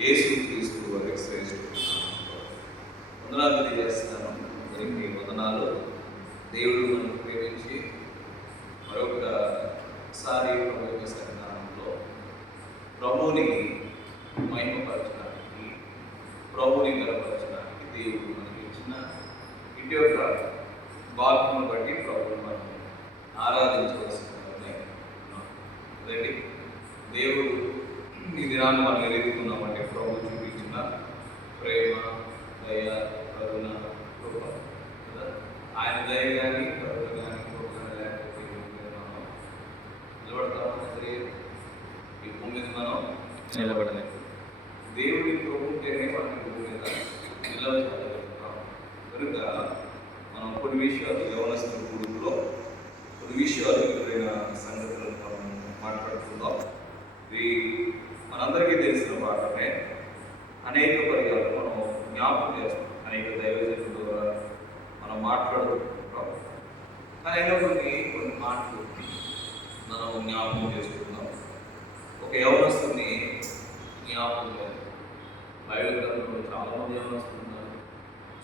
యేసుక్రీస్తు వారి శ్రేష్ఠుడు వందనాలు తెలియజేస్తున్నాను. అందరికీ వందనాలు. దేవుడు మనకు ప్రేమించి మరొకసారి ప్రభు యొక్క సన్నిధానంలో ప్రభువుని మహిమపరచడానికి, ప్రభువుని గర్వపరచడానికి దేవుడు మనకి ఇచ్చిన ఇటు యొక్క భాగ్యమును బట్టి ప్రభువుని మనం ఆరాధించవలసిన దేవుడు ఈ దినాన్ని మనం ఎదుర్కొన్నామంటే ప్రభు చూపించిన ప్రేమ, దయ, కరుణ, కృప కదా. ఆయన దయ కానీ, కరుణ కానీ, కృప కానీ లేకపోతే మనం నిలబడతామని సరే ఈ భూమి మీద మనం నిలబడలేదు. దేవుడి కృప ఉంటేనే మనం భూమి మీద నిలబడగలుగుతాం. కనుక మనం కొన్ని విషయాలు యవనస్తుల గురువులో కొన్ని విషయాలు ఎదురైన సంగతులను మనం మాట్లాడుకుందాం. ఇది మనందరికీ తెలిసిన పాఠమే. అనేక పర్యాలు మనం జ్ఞాపకం చేస్తాం, అనేక దైవజనుల ద్వారా మనం మాట్లాడుకుంటాం. కానీ అయినప్పటికీ కొన్ని మాటలు మనం జ్ఞాపకం చేసుకుంటాం. ఒక యవనస్తుని జ్ఞాపకం లేదు. బైబిల్ గ్రంథంలో చాలామంది యవనస్తులు ఉన్నారు.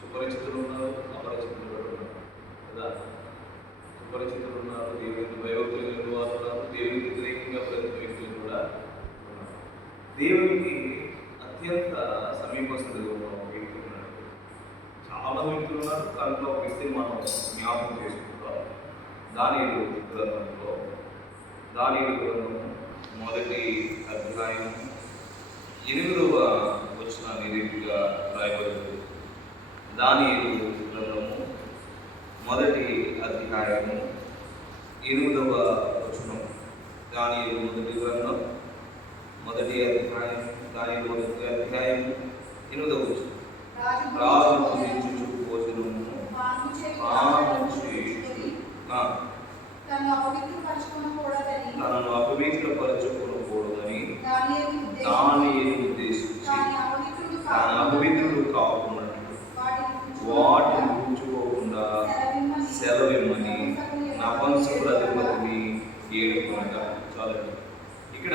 సుపరిచితులు ఉన్నారు, అపరిచితులు కూడా ఉన్నారు కదా. సుపరిచితులు ఉన్నారు, దేవుడికి భయభక్తులు కలిగిన వారు ఉన్నారు, దేవుడికి వ్యతిరేకంగా ప్రతి వ్యక్తులు కూడా ఉన్నారు. దేవుడికి అత్యంత సమీపస్తులు ఒక వ్యక్తి ఉన్నాడు. చాలా వ్యక్తులు ఉన్నారు, దాంట్లో ఒక వ్యక్తిని మనం జ్ఞాపకం చేసుకుంటాం. దానియేలు గ్రంథంలో దానియేలు గ్రంథం 1వ అధ్యాయం 8వ వచనాన్ని రీతిగా రాయబడింది. దానియేలు గ్రంథము 1వ అధ్యాయము 8వ వచనం. దానియేలు 1వ గ్రంథం 1వ అధ్యాయం దానియేలు 1వ అధ్యాయం 8వ వచనం. రాజు పూజించుచు భోజనము తనను అపవిత్రపరచుకొనకూడదని దానియేలు ఉద్దేశించి తాను అపవిత్రుడు కాకున్నట్లు వాటిని ఉంచుకోకుండా సెలవిమ్మని నపుంసకుల అధిపతిని ఏడుకొనగా. చాలండి. ఇక్కడ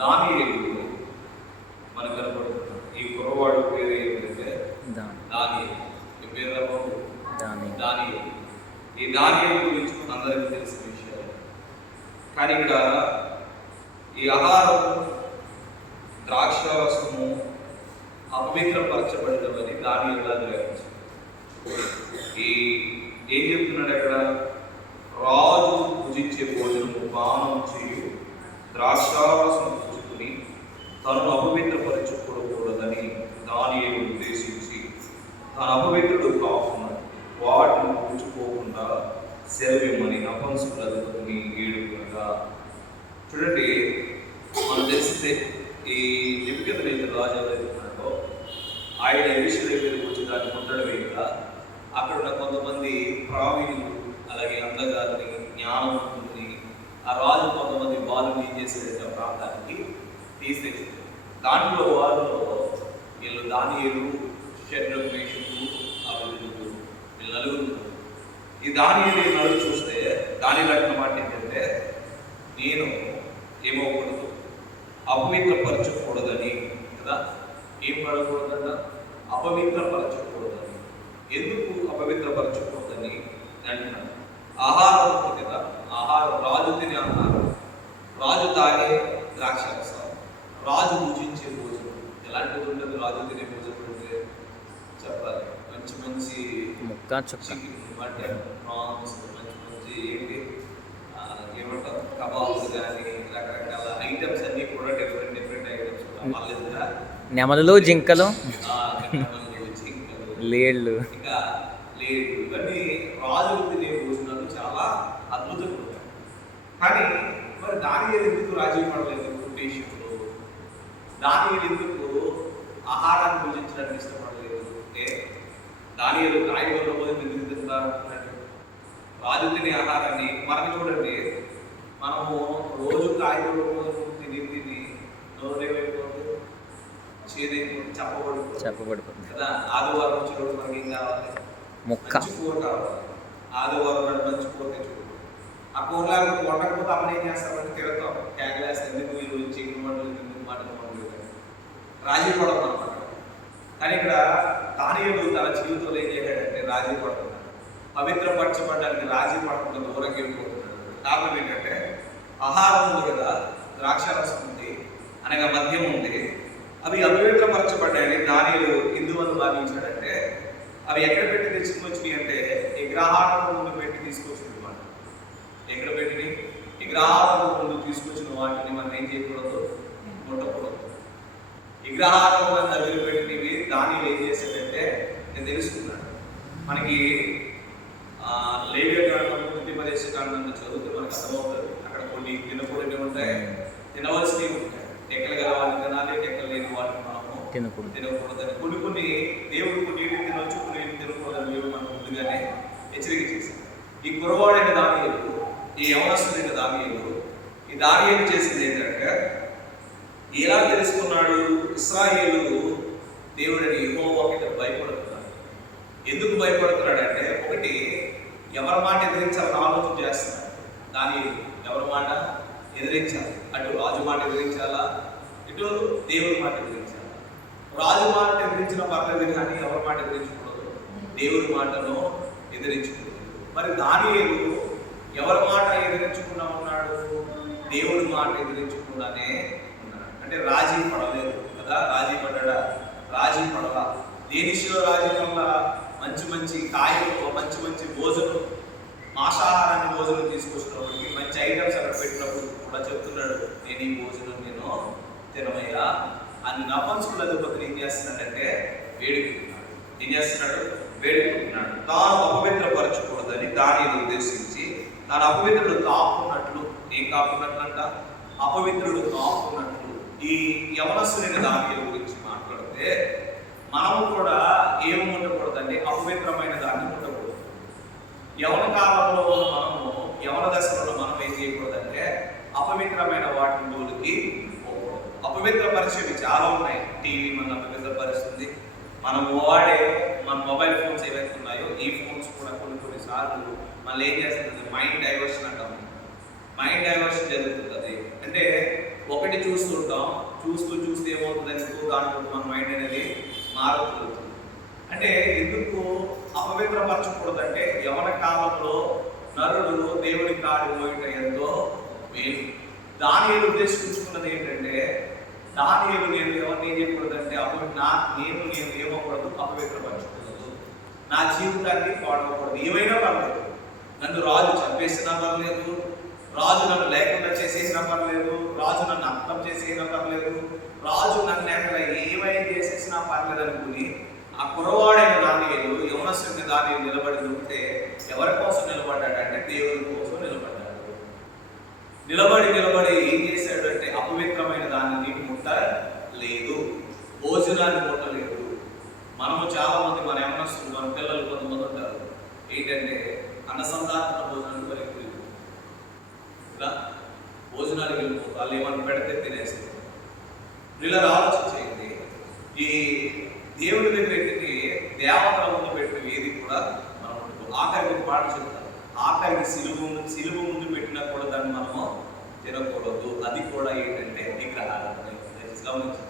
దానియేలు మనకు కనపడుతున్నాడు. ఈ కుర్రవాడు పేరు ఏంటంటే దానియేలు. ఈ పేరు దానియేలు. ఈ దానియేలు గురించి అందరికీ తెలిసిన విషయాలు. కానీ ఇక్కడ ఈ ఆహారం, ద్రాక్షారసము అపవిత్రపరచబడినవని దానియేలు గ్రహించాడు. ఏం చెప్తున్నాడు అక్కడ? రాజు భుజించే భోజనము పానం చేయు ద్రాక్షారసం పుచ్చుకుని తనను అపవిత్రపరచుకోకూడదని దానియేలు ఉద్దేశించి తాను అపవిత్రుడు కాకుండా వాటిని పుచ్చుకోకుండా సెలవిమ్మని నపుంసకుల అధిపతిని ఏడుకొనగా. చూడండి, మనం తెలిసిందే ఈ నెబుకద్నెజరు రాజు ఎవరైతున్నాడో ఆయన యెరూషలేము మీదకి వచ్చి దాన్ని ముట్టడి వేయగా అక్కడ ఉన్న కొంతమంది ప్రావీణులు, అలాగే అందగారిని, జ్ఞానవంతుల్ని ఆ రాజు కొంతమంది బాలుని ఏం చేసేది ఆ ప్రాంతానికి తీసుకొచ్చింది. దాంట్లో వారిలో వీళ్ళు దానియేలు, షద్రకు, మేషకు, అబేద్నెగో వీళ్ళు నలుగురు. ఈ దానియేలు నలుగురు చూస్తే దానియేలు అంటున్న మాట ఏంటంటే, నేను ఏమవకూడదు, అపవిత్రపరచకూడదని కదా. ఏం పడకూడదట? అపవిత్రపరచకూడదని. ఎందుకు అపవిత్రపరచకూడదని అంటున్నాను? ఆహారం ఉంటుంది కదా, ఆహారం, రాజు తినే ఆహారం, రాజు తాగే ద్రాక్షారసం, రాజు భుజించే భోజనం ఎలాంటిది ఉంటుంది? రాజు తినే భోజనం అంటే చెప్పాలి, మంచి మంచి మటన్, ప్రాన్స్, మంచి ఏంటి ఏమంటారు, కబాబ్స్ కానీ రకరకాల ఐటమ్స్ అన్నీ కూడా డిఫరెంట్ ఐటమ్స్. నెమలు, జింకలు, లేళ్ళు, ఇంకా లేళ్ళు, ఇవన్నీ రాజులు తినే భోజనాలు చాలా అద్భుతంగా ఉంటాయి. కానీ మరి దానియేలు ఎందుకు రాజీ పడలేదు విషయంలో? దానియేలు ఎందుకు ఆహారాన్ని భుజించడానికి ఇష్టపడలేదు అంటే, దానియేలు కాయగూరల భోజనం ఎందుకు తింటారు? రాజు తినే ఆహారాన్ని మనకి చూడండి, మనము రోజు కాయగూరల భోజనం తిని నోరేమైపోతుంది, చేదైపోతుంది, చెప్పబడిపోతుంది కదా. ఆదివారం వచ్చినప్పుడు మనకి ఏం కావాలి? ముక్క కూర కావాలి. ఆదివారం నాడు మంచి కూర తెచ్చుకుంటాం. ఆ కూరలాగా వండకపోతే అమ్మని ఏం చేస్తామంటే తిరుగుతాం, కేకలేస్తాం, ఎందుకు ఈరోజు చికెన్ వండలేదు, ఎందుకు మటన్ వండలేదు. రాజీ పడడం అనమాట. కానీ ఇక్కడ దానియేలు తన జీవితంలో ఏం చేశాడంటే రాజీ పడుతున్నాడు. పవిత్రపరచబడడానికి రాజీ పడకుండా దూరంగా వెళ్ళిపోతున్నాడు. కారణం ఏంటంటే ఆహారం ఉంది కదా, ద్రాక్షారసం ఉంది, అనగా మద్యం ఉంది, అవి అపవిత్రపరచబడ్డాయని దానియేలు ఎందువల్ల భావించాడంటే అవి ఎక్కడ పెట్టి తెచ్చుకొచ్చినాయి అంటే విగ్రహాల ముందు పెట్టి తీసుకొచ్చింది అనమాట. ఎక్కడ పెట్టి విగ్రహాల ముందు తీసుకొచ్చిన వాటిని మనం ఏం చేయకూడదు, ముట్టకూడదు. విగ్రహాలను దగ్గర పెట్టినవి దానిలో ఏం చేశాడంటే నేను తెలుసుకున్నాడు. మనకి లేవియ కాండం, ఉపదేశ కాండం చదివితే మనకు అర్థమవుతుంది. అక్కడ కొన్ని తినకూడనివి ఉంటాయి, తినవలసినవి ఉంటాయి. టెక్కలు గల వాటిని తినాలి, టెక్కలు లేని వాటిని మనము తినకూడదని. కొన్ని దేవుడు కొన్నిటిని తినవచ్చు, కొన్ని తినకూడదని దేవుడు మనకు ముందుగానే హెచ్చరిక చేశాడు. ఈ కురవాడైన దానియేలు, ఈ యవనస్తుడైన దానియేలు, ఈ దానియేలు చేసింది ఏంటంటే ఎలా తెలుసుకున్నాడు? ఇశ్రాయేలు దేవుడిని యెహోవాకి భయపడుతున్నాడు. ఎందుకు భయపడుతున్నాడు అంటే ఒకటి ఎవరి మాట ఎదిరించాలని ఆలోచన చేస్తున్నాడు. దానియేలు ఎవరి మాట ఎదిరించాలి, అటు రాజు మాట ఎదిరించాలా, ఇటు దేవుడి మాట ఎదిరించాలా. రాజు మాట ఎదిరించిన పర్లేదు కానీ ఎవరి మాట ఎదిరించకూడదు, దేవుడి మాటను ఎదిరించకూడదు. మరి దానియేలు ఎవరి మాట ఎదిరించకుండా ఉన్నాడు? దేవుడి మాట ఎదిరించకుండానే ఉన్నాడు. అంటే రాజీ పడలేదు కదా, రాజీ పడ్డా, రాజీ పడలా. దేని విషయంలో రాజీ పడలా? మంచి కాయలు, మంచి భోజనం, మాంసాహారాన్ని భోజనం తీసుకొచ్చినప్పటికి మంచి ఐటమ్స్ అక్కడ పెట్టినప్పుడు కూడా చెప్తున్నాడు, నేను ఈ భోజనం నేను తినమయ్యా అని నపంసుకుల అధిపతిని ఏం చేస్తున్నాడంటే వేడుకుంటున్నాడు. ఏం చేస్తున్నాడు? వేడుకుంటున్నాడు. తాను అపవిత్రపరచకూడదని దానిని ఉద్దేశించి తాను అపవిత్రుడు కాకున్నట్లు, ఏం కాకున్నట్లంట? అపవిత్రుడు కాకున్నట్లు. ఈ యవనస్తులైన దానియేలు గురించి మాట్లాడితే మనము కూడా ఏమి ఉండకూడదండి, అపవిత్రమైన దాన్ని ఉండకూడదు. యవన కాలంలో మనము, యవన దశలో మనం ఏం చేయకూడదంటే అపవిత్రమైన వాటి జోలికి పోకూడదు. అపవిత్రపరిచేవి చాలా ఉన్నాయి. టీవీ మన అపవిత్రపరుస్తుంది, మనం వాడే మన మొబైల్ ఫోన్స్ ఏవైతే ఉన్నాయో ఈ ఫోన్స్ కూడా కొన్నిసార్లు మళ్ళీ ఏం చేస్తుంది, మైండ్ డైవర్షన్ అంటాం. మైండ్ డైవర్షన్ జరుగుతుంది. అంటే ఒకటి చూస్తుంటాం, చూస్తూ ఏమవుతుంది, దాంట్లో మన మైండ్ అనేది మారుతుంది. అంటే ఎందుకు అపవిత్రపరచకూడదంటే యవన కాలంలో నరుడు దేవుని కాడి పోయిట ఎంతో మేలు. దానియేలు ఉద్దేశించుకున్నది ఏంటంటే దానియేలు నేను ఎవరిని ఏం చేయకూడదంటే నేను ఏమకూడదు, అపవిత్రపరచకూడదు, నా జీవితాన్ని పాడవకూడదు. ఏమైనా పర్లేదు, నన్ను రాజు చంపేసినా పర్లేదు, రాజు నన్ను లేకుండా చేసేసినా పర్లేదు, రాజు నన్ను అర్థం చేసేసినా పర్లేదు, రాజు నన్ను ఎక్కడ ఏమైనా చేసేసినా పర్లేదు అనుకుని ఆ కురవాడైన దానియేలు, యవనస్తుని దానియేలు నిలబడి ఉంటే ఎవరి కోసం నిలబడ్డాడంటే దేవుడి కోసం నిలబడ్డాడు. నిలబడి ఏం చేశాడు అంటే అపవిత్రమైన దాన్ని ముట్టలేదు, భోజనాన్ని ముట్టలేదు. మనము చాలా మంది మన యవనస్తులు, మన పిల్లలు కొంతమంది ఉంటారు, ఏంటంటే అనుసంధాన భోజనాలు వరకు ఇలా భోజనాలకు వెళ్ళిపోతారు, వాళ్ళు ఏమన్నా పెడితే తినేస్తారు. ఇలా ఆలోచన చేయండి. ఈ దేవుడి దగ్గర ఎక్కి దేవతల ముందు పెట్టిన ఏది కూడా మనం ఆఖరికి ఒక పాట చెప్తాం, ఆఖరికి సిలువ ముందు పెట్టినా కూడా దాన్ని మనము తినకూడదు. అది కూడా ఏంటంటే విగ్రహాలు. గమనించండి,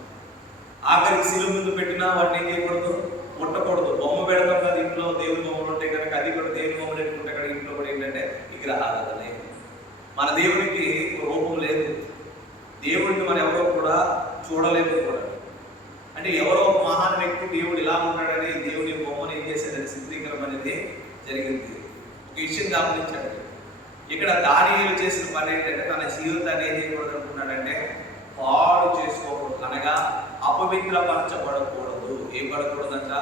ఆఖరికి సిలువ ముందు పెట్టినా వాటిని ఏం చేయకూడదు, ముట్టకూడదు. బొమ్మ పెడతాం కదా ఇంట్లో, దేవుని బొమ్మలు ఉంటాయి కనుక అది కూడా దేవుని బొమ్మలు పెట్టుకుంటే అక్కడ ఇంట్లో కూడా ఏంటంటే విగ్రహారాధనే. మన దేవునికి రూపం లేదు, దేవుడిని మనం ఎవరో కూడా చూడలేదు కూడా. అంటే ఎవరో ఒక మహాన్ వ్యక్తి దేవుడు ఇలా ఉంటాడని దేవుని బొమ్మను ఏం చేశాడని సిద్ధీకరణ అనేది జరిగింది. ఒక విషయం గమనించాడు, ఇక్కడ దానియేలు చేసిన పని ఏంటంటే తన జీవితాన్ని ఏం చేయకూడదు అనుకున్నాడంటే పాడు చేసుకోకూడదు, అనగా అపవిత్రపరచబడకూడదు. ఏం పడకూడదంట?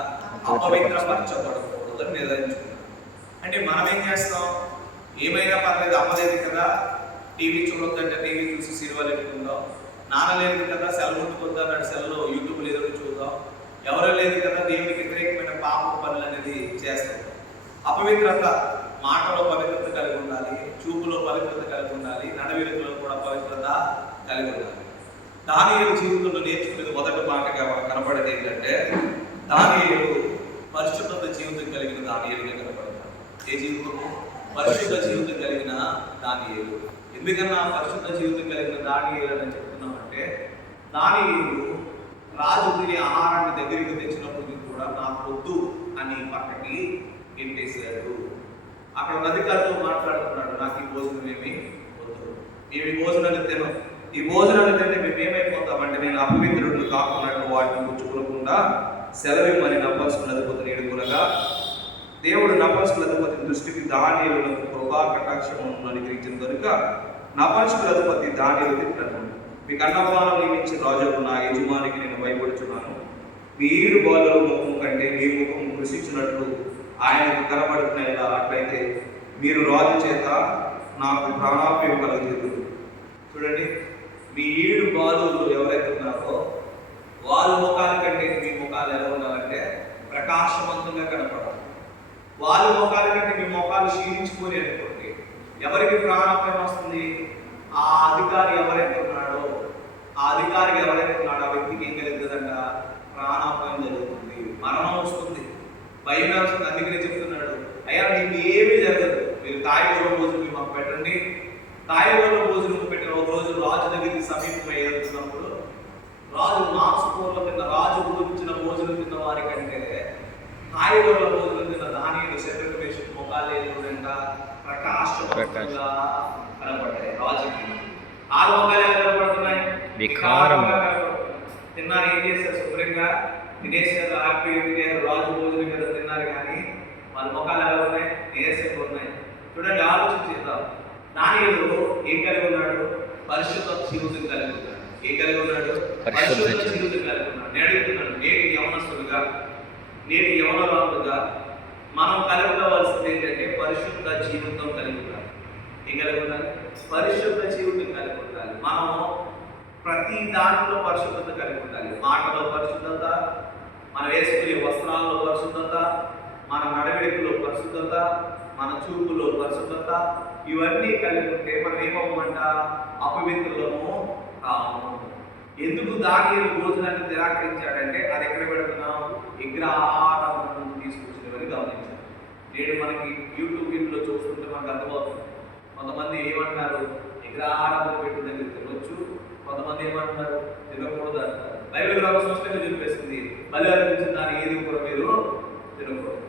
అపవిత్రపరచబడకూడదు అని నిర్ణయించుకున్నాడు. అంటే మనం ఏం చేస్తాం, ఏమైనా పర్లేదు, అమ్మలేదు కదా టీవీ చూడొద్దంటే టీవీ చూసి సినిమాలు పెట్టుకుందాం, నాన్న లేదు కదా సెల్ ముట్టుకుందాం అన్నాడు, సెల్లో యూట్యూబ్ లేదో చూద్దాం, ఎవరో లేదు కదా దేవునికి వ్యతిరేకమైన పాప పనులు అనేది చేస్తాం. అపవిత్రత, మాటలో పవిత్రత కలిగి ఉండాలి, చూపులో పవిత్రత కలిగి ఉండాలి, నడవడికలో కూడా పవిత్రత కలిగి ఉండాలి. దానియేలు జీవితంలో నేర్చుకునేది మొదటి మాటగా కనపడేది ఏంటంటే దానియేలు పరిశుద్ధత జీవితం కలిగిన దానియేలుగా కనపడతాడు. ఏ జీవితము? పరిశుద్ధ జీవితం కలిగిన దానియేలు. ఎందుకన్నా పరిశుద్ధ జీవితం కలిగిన దానియేలు అని చెప్తున్నామంటే దానియేలు రాజు తినే ఆహారాన్ని దగ్గరికి తెచ్చినప్పుడు కూడా నాకు వద్దు అని పక్కకి గెంటేశాడు. అక్కడ ఉన్న అధికారితో మాట్లాడుతున్నాడు, నాకు ఈ భోజనం ఏమి వద్దు, మేము ఈ భోజనాన్ని తినం, ఈ భోజనాన్ని తింటే మేము ఏమైపోతామంటే నేను అపవిత్రుడు కాకున్నట్టు వాటిని పుచ్చుకోకుండా సెలవిమ్మని నపల్సుకున్న అధిపతిని ఎడుకునగా దేవుడు నపల్సుకుల అధిపతి దృష్టికి దానియేలునకు కృపా కటాక్షమును అనుగ్రహించిన కనుక నపల్సుకుల అధిపతి దానియేలు తిట్టినట్టు, మీకు అన్నపానం నియమించిన రాజుకు నా యజమానికి నేను భయపడుచున్నాను, మీ 7 బాలుల ముఖం కంటే మీ ముఖం కృషించినట్లు ఆయనకు కనబడుతున్నాయి. అట్లయితే మీరు రాజు చేత నాకు ప్రాణాప్యం కలుగుతుంది. చూడండి, మీ 7 బాలులు ఎవరైతే ఉన్నారో వాళ్ళ ముఖాల కంటే మీ ముఖాలు ఎలా ఉండాలంటే ప్రకాశవంతంగా కనపడాలి. వాళ్ళ ముఖాల కంటే మీ ముఖాలు క్షీణించుకొని అనుకోండి, ఎవరికి ప్రాణాప్యం వస్తుంది? ఆ అధికారి ఎవరైతే ఉన్నాడో ఆ వ్యక్తికి ఏం కలుగుతుందంట? ప్రాణాపాయం జరుగుతుంది, మరణం వస్తుంది, భయం వస్తుంది. అందుకనే చెప్తున్నాడు, అయ్యా నీకు ఏమీ జరగదు, మీరు తాయిగూర భోజనం మాకు పెట్టండి. తాయిగూర భోజనం పెట్టిన ఒక రోజు రాజు దగ్గరికి సమీపమై వెళ్తున్నప్పుడు రాజు మాంసకూరలు తిన్న, రాజు గురించిన భోజనం తిన్న వారి కంటే తాయిగూర భోజనం తిన్న దానియేలు శరీరం వేసి ముఖాలు చూడంట ప్రకాశవంతంగా కనబడ్డాయి. రాజుకి ఆ ముఖాలు ఎలా కనబడుతున్నాయి? తిన్నారు, ఏం చేశారు? శుభ్రంగా తినేసారు, హ్యాపీగా తినేసారు, రాజు భోజనం మీద తిన్నారు. కానీ వాళ్ళ ముఖాలు ఎలా ఉన్నాయి? నీరసంగా ఉన్నాయి. చూడండి, ఆలోచన చేద్దాం. దానియేలు ఏం కలిగి ఉన్నాడు? పరిశుద్ధ జీవితం కలిగి ఉన్నాడు. ఏం కలిగి ఉన్నాడు? పరిశుద్ధ జీవితం కలిగి ఉన్నాడు. నేను అడుగుతున్నాను, నేటి యవనస్తులుగా, నేటి యవనరాలుగా మనం కలిగి ఉండవలసింది ఏంటంటే పరిశుద్ధ జీవితం కలిగి ఉండాలి. ఏం కలిగి ఉండాలి? పరిశుద్ధ జీవితం కలిగి ఉండాలి. మనం ప్రతి దాంట్లో పరిశుద్ధత కలిగి ఉండాలి. మాటలో పరిశుద్ధత, మనం వేసుకునే వస్త్రాల్లో పరిశుద్ధత, మన నడవడికలో పరిశుద్ధత, మన చూపులో పరిశుద్ధత, ఇవన్నీ కలిగి ఉంటే మనం ఏమవ్వమంట? అపవిత్రులము కాము. ఎందుకు దానియేలు భోజనాన్ని నిరాకరించాడంటే అది ఎక్కడ పెడుతున్నాం? విగ్రహారాధన తీసుకొచ్చినవని గమనించాలి. నేడు మనకి యూట్యూబ్ వీడియోలో చూస్తుంటే మనకు అర్థమవుతుంది. కొంతమంది ఏమంటున్నారు? విగ్రహారాధన పెట్టు దగ్గర తినవచ్చు, కొంతమంది ఏమంటున్నారు? తినకూడదు అంటారు. బైబిల్ గ్రంథం స్పష్టంగా చెప్పేసింది, బలి అర్పించిన దాన్ని ఏది కూడా మీరు తినకూడదు.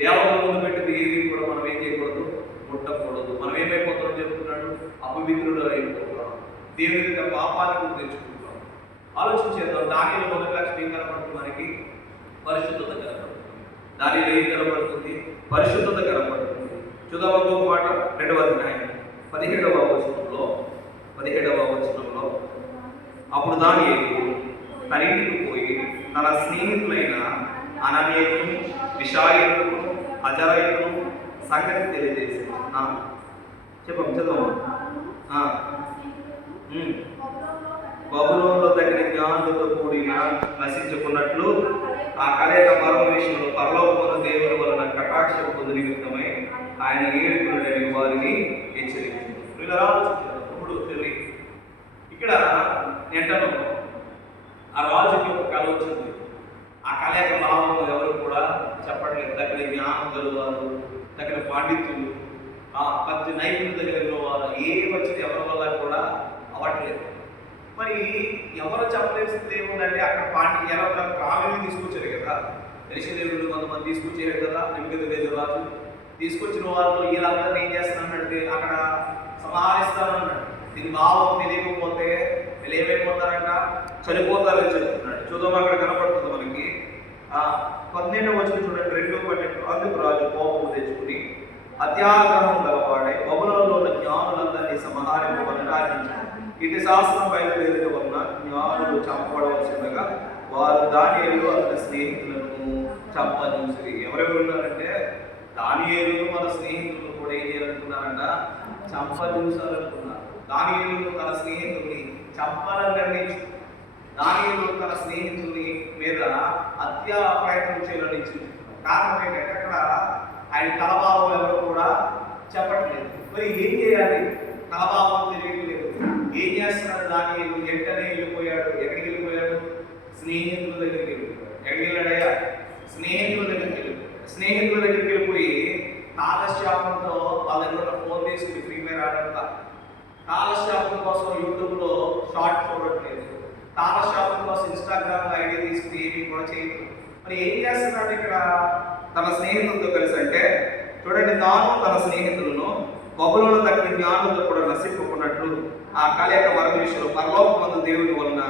దేవతల ముందు పెట్టింది ఏది కూడా మనం ఏం చేయకూడదు? ముట్టకూడదు. మనం ఏమైపోతామో చెప్తున్నాడు? అపవిత్రుడు అయిపోతున్నాం, దేవుని యొక్క పాపాన్ని గుర్తు తెచ్చుకుంటాం. ఆలోచించేద్దాం. దానిలో మొదటి లక్షణం ఏం కనపడుతుంది? మనకి పరిశుద్ధత కనపడుతుంది. దానిలో ఏం కనపడుతుంది? పరిశుద్ధత కనపడుతుంది. చూద్దాం ఇంకొక మాట, 2వ అధ్యాయం 17వ వచనంలో అప్పుడు దానియేలు తన ఇంటికి పోయి తన స్నేహితులైన అననీయులను, మిషాయేలును, అజరాయులను సంగతి తెలియజేసి చదవము. బబులోనులో తగిన జ్ఞానులతో కూడిన నశించుకున్నట్లు ఆ కలయిక మరో విషయంలో పరలోకమున దేవుని వలన కటాక్షం పొందు నిమిత్తమై ఆయన ఏడుకున్నటువంటి వారిని హెచ్చరించారు. వీళ్ళ ఆలోచించారు. ఇప్పుడు ఇక్కడ ఎంటను ఆ రాజుకి ఒక కళ వచ్చింది. ఆ కళ యొక్క భావం ఎవరు కూడా చెప్పట్లేదు. తగిన జ్ఞానం గలవారు, తగిన పాండిత్యులు, ఆ పత్తి నైపుణ్యత కలిగిన వారు ఏ వచ్చింది ఎవరి వల్ల కూడా అవ్వట్లేదు. మరి ఎవరు చెప్పలేసింది ఏముందంటే అక్కడ ఎలా రాజుని తీసుకొచ్చారు కదా, యెరూషలేములో కొంతమంది తీసుకొచ్చారు కదా, నెబుకద్నెజరు రాజు తీసుకొచ్చిన వాళ్ళు వీళ్ళందరినీ ఏం చేస్తానంటే అక్కడ సంహరిస్తానన్నాడు. దీని భావం తెలియకపోతే వీళ్ళు ఏమైపోతారంట? చనిపోతారని చెప్తున్నాడు. చూద్దాం, అక్కడ కనపడుతుంది మనకి 12వ వచనం చూడండి, 2:12. అందుకు రాజు కోపం తెచ్చుకుని అత్యాగ్రహం గలవాడై బబులోనులో ఉన్న జ్ఞానులందరినీ సంహరింపమని ఆజ్ఞించాడు. ఇటు శాస్త్రం బయలుదేరిన వలన జ్ఞానులు చంపబడవలసిందిగా వారు దానియేలు అతని స్నేహితులను చంపజూసిరి. ఎవరెవరు ఉన్నారంటే దానియేలు మన స్నేహితులను కూడా ఏం చేయాలనుకున్నారంట? చంపజూసాలనుకున్నారు. దానియేలు తన స్నేహితుల్ని చంపాలని నిర్ణయించు. దానియేలు తన స్నేహితుల్ని మీద హత్యా ప్రయత్నం చేయాలని నిశ్చయించుకున్నారు. కారణం ఏంటంటే అక్కడ ఆయన తలభావం ఎవరు కూడా చెప్పట్లేదు. మరి ఏం చేయాలి? తలభావం తెలియట్లేదు. ఏం చేస్తున్నాడు దానియేలు? వెంటనే వెళ్ళిపోయాడు. ఎక్కడికి వెళ్ళిపోయాడు? స్నేహితుల దగ్గరికి వెళ్ళిపోయాడు. ఎక్కడికి వెళ్ళాడయ్యా? స్నేహితుల దగ్గరికి వెళ్ళిపోయాడు. స్నేహితుల దగ్గరికి వెళ్ళిపోయి కాలశాపంతో వాళ్ళ దగ్గర ఫోన్ తీసుకుని ఫ్రీ ఫైర్ ఆడంతా. కాలశాపం కోసం యూట్యూబ్లో షార్ట్ చూడట్లేదు, కాలశాపం కోసం ఇన్స్టాగ్రామ్ ఐడి తీసుకుని ఏమి కూడా చేయదు. మరి ఏం చేస్తున్నాడు ఇక్కడ తన స్నేహితులతో కలిసి అంటే చూడండి, తాను తన స్నేహితులను బబులోను తగ్గిన జ్ఞానులతో కూడా నశింపుకున్నట్లు ఆ కలయిక వరమేశ్వరు పరలోకమందు దేవుని వలన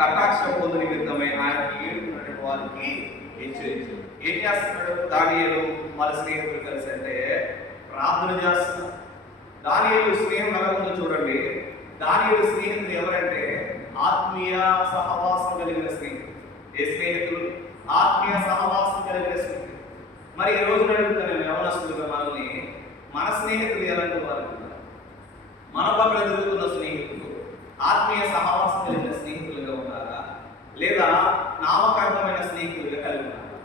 కటాక్షం పొందు నిమిత్తమై ఆయనకి ఏడుకున్నటువంటి వారికి హెచ్చరించాడు. ఏం చేస్తున్నాడు దానియేలు వాళ్ళ స్నేహితులు కలిసి అంటే ప్రార్థన చేస్తున్నారు. దానియేలు స్నేహం ఎలా ఉందో చూడండి. దానియేలు స్నేహితులు ఎవరంటే ఆత్మీయ సహవాసం కలిగిన స్నేహితులు. ఏ స్నేహితులు? ఆత్మీయ సహవాసం కలిగిన స్నేహితులు. మరి ఈ రోజు అడుగుతాను యవనస్తులుగా మనల్ని, మన స్నేహితులు ఎలాంటి వారు? మన పక్కన తిరుగుతున్న స్నేహితులు ఆత్మీయ సహవాసం కలిగిన స్నేహితులుగా ఉన్నారా, లేదా నామకార్థమైన స్నేహితులుగా కలిగి ఉన్నారా?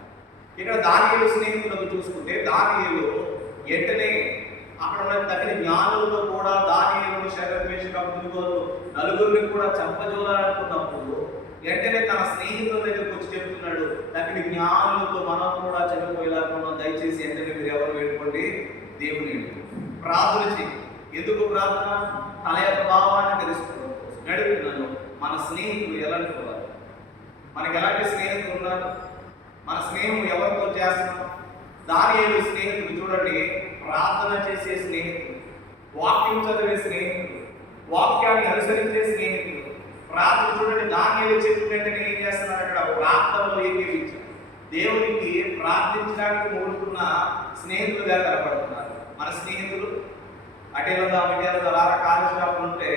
ఇక్కడ దానియేలు స్నేహితులకు చూసుకుంటే దానియేలు వెంటనే అక్కడ ఉన్న తగిన జ్ఞానులతో కూడా దానియేలు శరద్వేషకులు నలుగురిని కూడా చంపజోలాలనుకున్నప్పుడు వెంటనే తన స్నేహితుల దగ్గరికి వచ్చి చెప్తున్నాడు, తగిన జ్ఞానులతో మనం కూడా చనిపోయేలాగా దయచేసి వెంటనే మీరు ఎవరు వేడుకోండి, దేవుని ప్రార్థన చేయి. ఎందుకు ప్రార్థన? తన యొక్క భావాన్ని తెలుసుకోవడం కోసం. నడుపుతున్నాను మన స్నేహితులు ఎలాంటి వారు, మనకి ఎలాంటి స్నేహితులు ఉన్నారు, మన స్నేహం ఎవరితో చేస్తున్నాం? దానియేలు స్నేహితులు చూడండి, ప్రార్థన చేసే స్నేహితులు, వాక్యం చదివే స్నేహితులు, వాక్యాన్ని అనుసరించే స్నేహితులు. ప్రార్థన చూడండి, దానియేలు చెప్పిన వెంటనే ఏం చేస్తున్నారు? అక్కడ ప్రార్థనలో ఏకీవించారు. దేవునికి ప్రార్థించడానికి కోరుకున్న స్నేహితులుగా కనపడుతున్నారు మన స్నేహితులు. అటే వెళ్దాం ఇటే వెళ్దాం, అలా కాలేజ్ షాపులు ఉంటే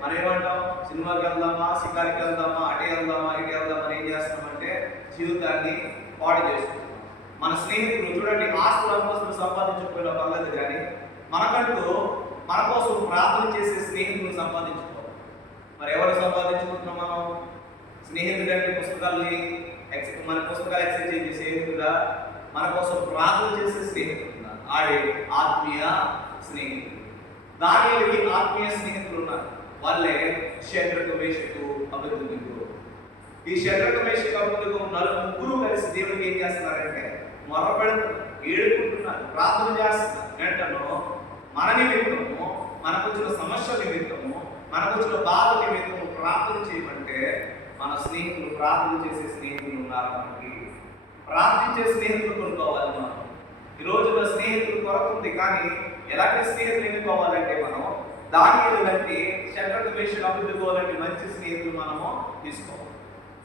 మనం ఏమంటాం? సినిమాకి వెళ్దామా, షికారికి వెళ్దామా, అటే వెళ్దామా ఇటే వెళ్దామని ఏం చేస్తామంటే జీవితాన్ని పాడు చేసుకుంటాం. మన స్నేహితులు చూడండి, ఆస్తులు అంతస్తులు సంపాదించకపోయినా పర్లేదు, కానీ మనకంటూ మన కోసం ప్రార్థన చేసే స్నేహితులు సంపాదించుకోవాలి. మరి ఎవరు సంపాదించుకుంటున్నాం మనం? స్నేహితుడు అంటే పుస్తకాలు మన పుస్తకాలు ఎక్సైజ్ చేసే స్నేహితుడా, మన కోసం ప్రార్థన చేసే స్నేహితుడు ఆడే ఆత్మీయ స్నేహితుడు. దానియేలుకి ఆత్మీయ స్నేహితులు ఉన్నారు. వాళ్ళే శద్రకు మేషకు అబేద్నెగో. ఈ శద్రకు మేషకు అబేద్నెగో ముగ్గురు కలిసి దేవుడికి ఏం చేస్తున్నారంటే మొరపెడుతున్నారు, ఏడుకుంటున్నారు, ప్రార్థన చేస్తున్నారు. వెంటనే మన నిమిత్తము, మనకు వచ్చిన సమస్యల నిమిత్తము, మనకు వచ్చిన బాధ నిమిత్తము ప్రార్థన చేయమంటే మన స్నేహితులు, ప్రార్థన చేసే స్నేహితులు ఉన్నారు. మనకి ప్రార్థించే స్నేహితులు కొనుక్కోవాలి. మనం ఈ రోజున స్నేహితులు కొరత ఉంది, కానీ ఎలాంటి స్నేహితులు ఎన్నుకోవాలంటే మనం దానియేలు లాంటి శద్రకు మేషకు అబేద్నెగో లాంటి మంచి స్నేహితులు మనము తీసుకోవాలి.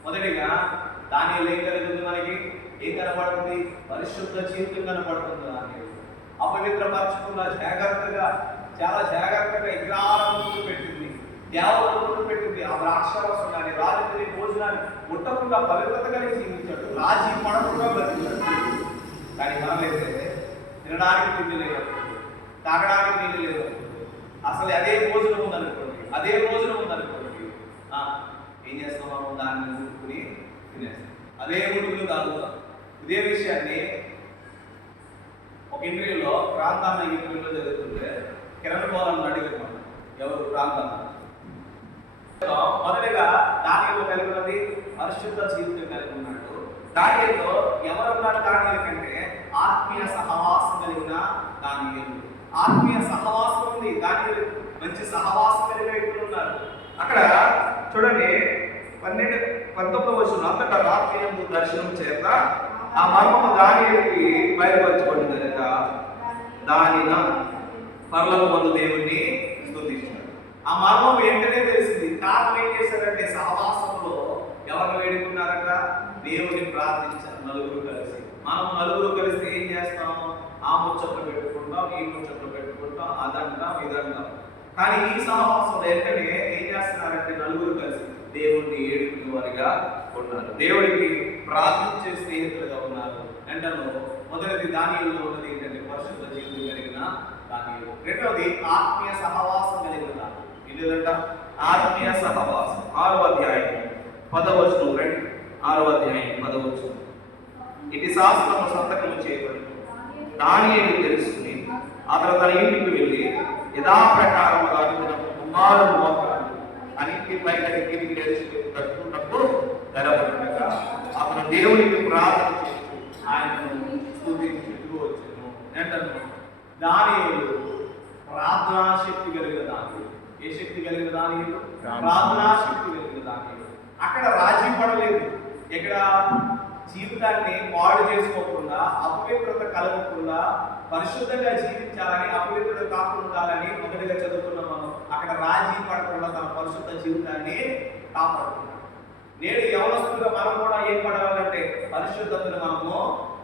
మొదటిగా దానియేలు ఏం కలుగుతుంది? మనకి ఏం కనపడుతుంది? పరిశుద్ధ జీవితం కనపడుతుంది. దానియేలు అపవిత్రపరచుకున్న జాగ్రత్తగా, చాలా జాగ్రత్తగా విగ్రహాలను పెట్టింది, దేవతలను పెట్టింది. ఆ ద్రాక్షారసం కానీ రాజుని భోజనాన్ని ముట్టకుండా పవిత్రత కలిగి జీవించాడు, రాజీ పడకుండా బ్రతికాడు. కానీ మనమైతే తినడానికి తిండి లేదు, తాగడానికి నీళ్ళు లేదు, అసలు అదే భోజనం ఉందనుకోండి, అదే భోజనం ఉందనుకోండి, ఏం చేస్తాం? మనం దాన్ని ముట్టుకుని తినేస్తాం, అదే ముట్టుకుని తాగుతాం. ఇదే విషయాన్ని ఒక ఇంటర్వ్యూలో, ప్రాంతాన్న ఇంటర్వ్యూలో జరుగుతుంటే కిరణ్ పోలను అడిగారు, ఎవరు ప్రాంతాన్న. మొదటిగా దానియేలు కలిగి ఉన్నది పరిశుద్ధ జీవితం కలిగి ఉన్నాడు. దానియేలులో ఎవరున్నారు? దానియేలు కంటే ఆత్మీయ సహవాసం కలిగిన దానియేలు. ఆత్మీయ సహవాసం ఉంది దానియేలు, మంచి సహవాసం కలిగిన వ్యక్తులు ఉన్నారు. అక్కడ చూడండి 19వ వచనం, అంతటా రాత్రి యందు దర్శనం చేత ఆ మర్మము దానియేలుకి బయలుపరచబడింది కనుక దానిన పరలోకమందు దేవుణ్ణి స్తుతించాడు. ఆ మర్మం వెంటనే తెలిసింది. కారణం ఏం చేశారంటే సహవాసంలో ఎవరు వేడుకున్నారట? దేవుని ప్రార్థించారు నలుగురు కలిసి. మనం నలుగురు కలిసి ఏం చేస్తాం? ఆ ముచ్చట్లు పెట్టుకుంటాం, ఈ ముచ్చట్లు పెట్టుకుంటాం, అదంటాం ఇదంటాం. కానీ ఈ సహవాసంలో వెంటనే ఏం చేస్తున్నారంటే నలుగురు కలిసి దేవుణ్ణి ఏడుకునే వారిగా ఉన్నారు, దేవుడికి ప్రార్థించే స్నేహితులుగా ఉన్నారు. వెంటనే మొదటిది దానియేలులో ఉన్నది ఏంటంటే పరిశుద్ధ జీవితం కలిగిన దానియేలు. రెండవది ఆత్మీయ సహవాసం కలిగిన దానియేలు. ఏంటంట? ఆత్మీయ సహవాసం. 6వ అధ్యాయం 10వ వచనం. 6వ అధ్యాయం 10వ వచనం. ఇటు శాస్త్రము సంతకము చేయబడి దానియేలు తెలుసుకుని అతను తన ఇంటికి వెళ్ళి యథాప్రకారముగా కుమారు మోకాలు అన్నింటిపై కిందికి కట్టుకున్నప్పుడు తెరబడినగా అతను దేవునికి ప్రార్థన చేసి ఆయనను స్తుతించుతూ వచ్చెను. ఏంటంటే దానియేలు ప్రార్థనా శక్తి కలిగిన దానియేలు. ఏ శక్తి కలిగిన దానియేలు? ప్రార్థనా శక్తి కలిగిన దానియేలు. అక్కడ రాజీ పడలేదు. ఎక్కడ జీవితాన్ని పాడు చేసుకోకుండా, అపవిత్రత కలగకుండా, పరిశుద్ధంగా జీవించాలని, అపవిత్రత కాకుండా ఉండాలని మొదటిగా చదువుకున్నాం మనం. అక్కడ రాజీ పడకుండా తన పరిశుద్ధ జీవితాన్ని కాపాడుకున్నాం. నేడు యవనస్తులుగా మనం కూడా ఏం పడవాలంటే పరిశుద్ధతను మనము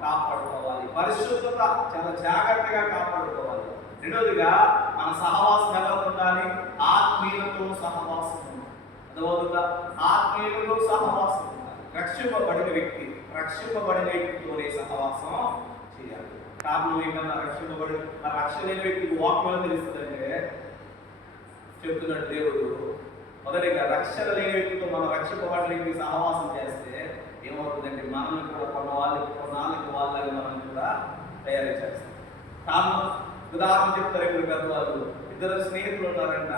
కాపాడుకోవాలి. పరిశుద్ధత చాలా జాగ్రత్తగా కాపాడుకోవాలి. రెండవదిగా మన సహవాసం ఎవరికి ఉండాలి? ఆత్మీయులతో సహవాసం. అదవుతుందా? ఆత్మీయులతో సహవాసం ఉండాలి. రక్షింపబడిన వ్యక్తితోనే సహవాసం చేయాలి. కారణం ఏంటన్నా రక్షణ లేని వ్యక్తికి వాక్యం తెలుస్తుందంటే చెప్తున్నాడు దేవుడు. మొదటిగా రక్షణ లేని వ్యక్తితో మనం రక్షింపబడిన వ్యక్తి సహవాసం చేస్తే ఏమవుతుందంటే మనల్ని కూడా కొన్నాళ్ళకి వాళ్ళని మనం కూడా తయారు చేస్తాం. కారణం ఉదాహరణ చెప్తారు. ఇప్పుడు పెద్దవాళ్ళు ఇద్దరు స్నేహితులు ఉన్నారంట.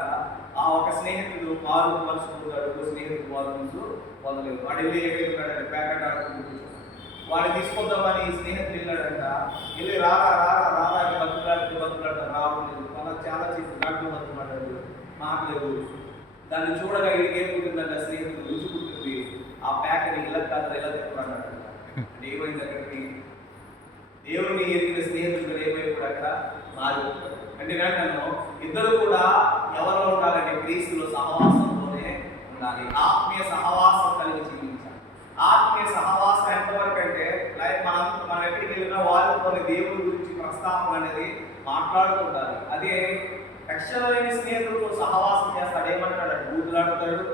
ఆ ఒక స్నేహితుడు మారు మనసు పొందాడు, ఇంకో స్నేహితుడు మారు మనసు పొందలేదు. వాడు వెళ్ళి ఎక్కడికి ప్యాకెట్ ఆడుకుంటూ వాడిని తీసుకొద్దామని ఈ స్నేహితుడు వెళ్ళాడంట. వెళ్ళి రారా బతుకులాడితే రావట్లేదు. వాళ్ళకి చాలా చేసి డాక్టర్ బతుకున్నాడు, మాట్లేదు. దాన్ని చూడగా వీడికి ఏం పుట్టిందంట? స్నేహితుడు రుచి పుట్టింది. ఆ ప్యాకెట్ ఇలా కాదు ఇలా తిప్పుకున్నాడు. అంటే ఏమైంది? అక్కడికి దేవుని ఎదిగిన స్నేహితుడు ఏమైపోయాడు? అక్కడ మారిపోతాడు. అంటే నేను ఇద్దరు కూడా ఎవరిలో ఉండాలంటే క్రీస్తులో సహవాసంలోనే ఉండాలి. ఆత్మీయ సహవాసం కలిగి జీవించాలి. ఆత్మీయ సహవాసం ఎంతవరకు అంటే మనం ఎక్కడికి వెళ్ళినా వాళ్ళతో దేవుడి గురించి ప్రస్తావన అనేది మాట్లాడుతుంటారు. అదే రక్షణ లేని స్నేహితులతో సహవాసం చేస్తాడు. ఏమంటాడు? బూతులాడతాడు,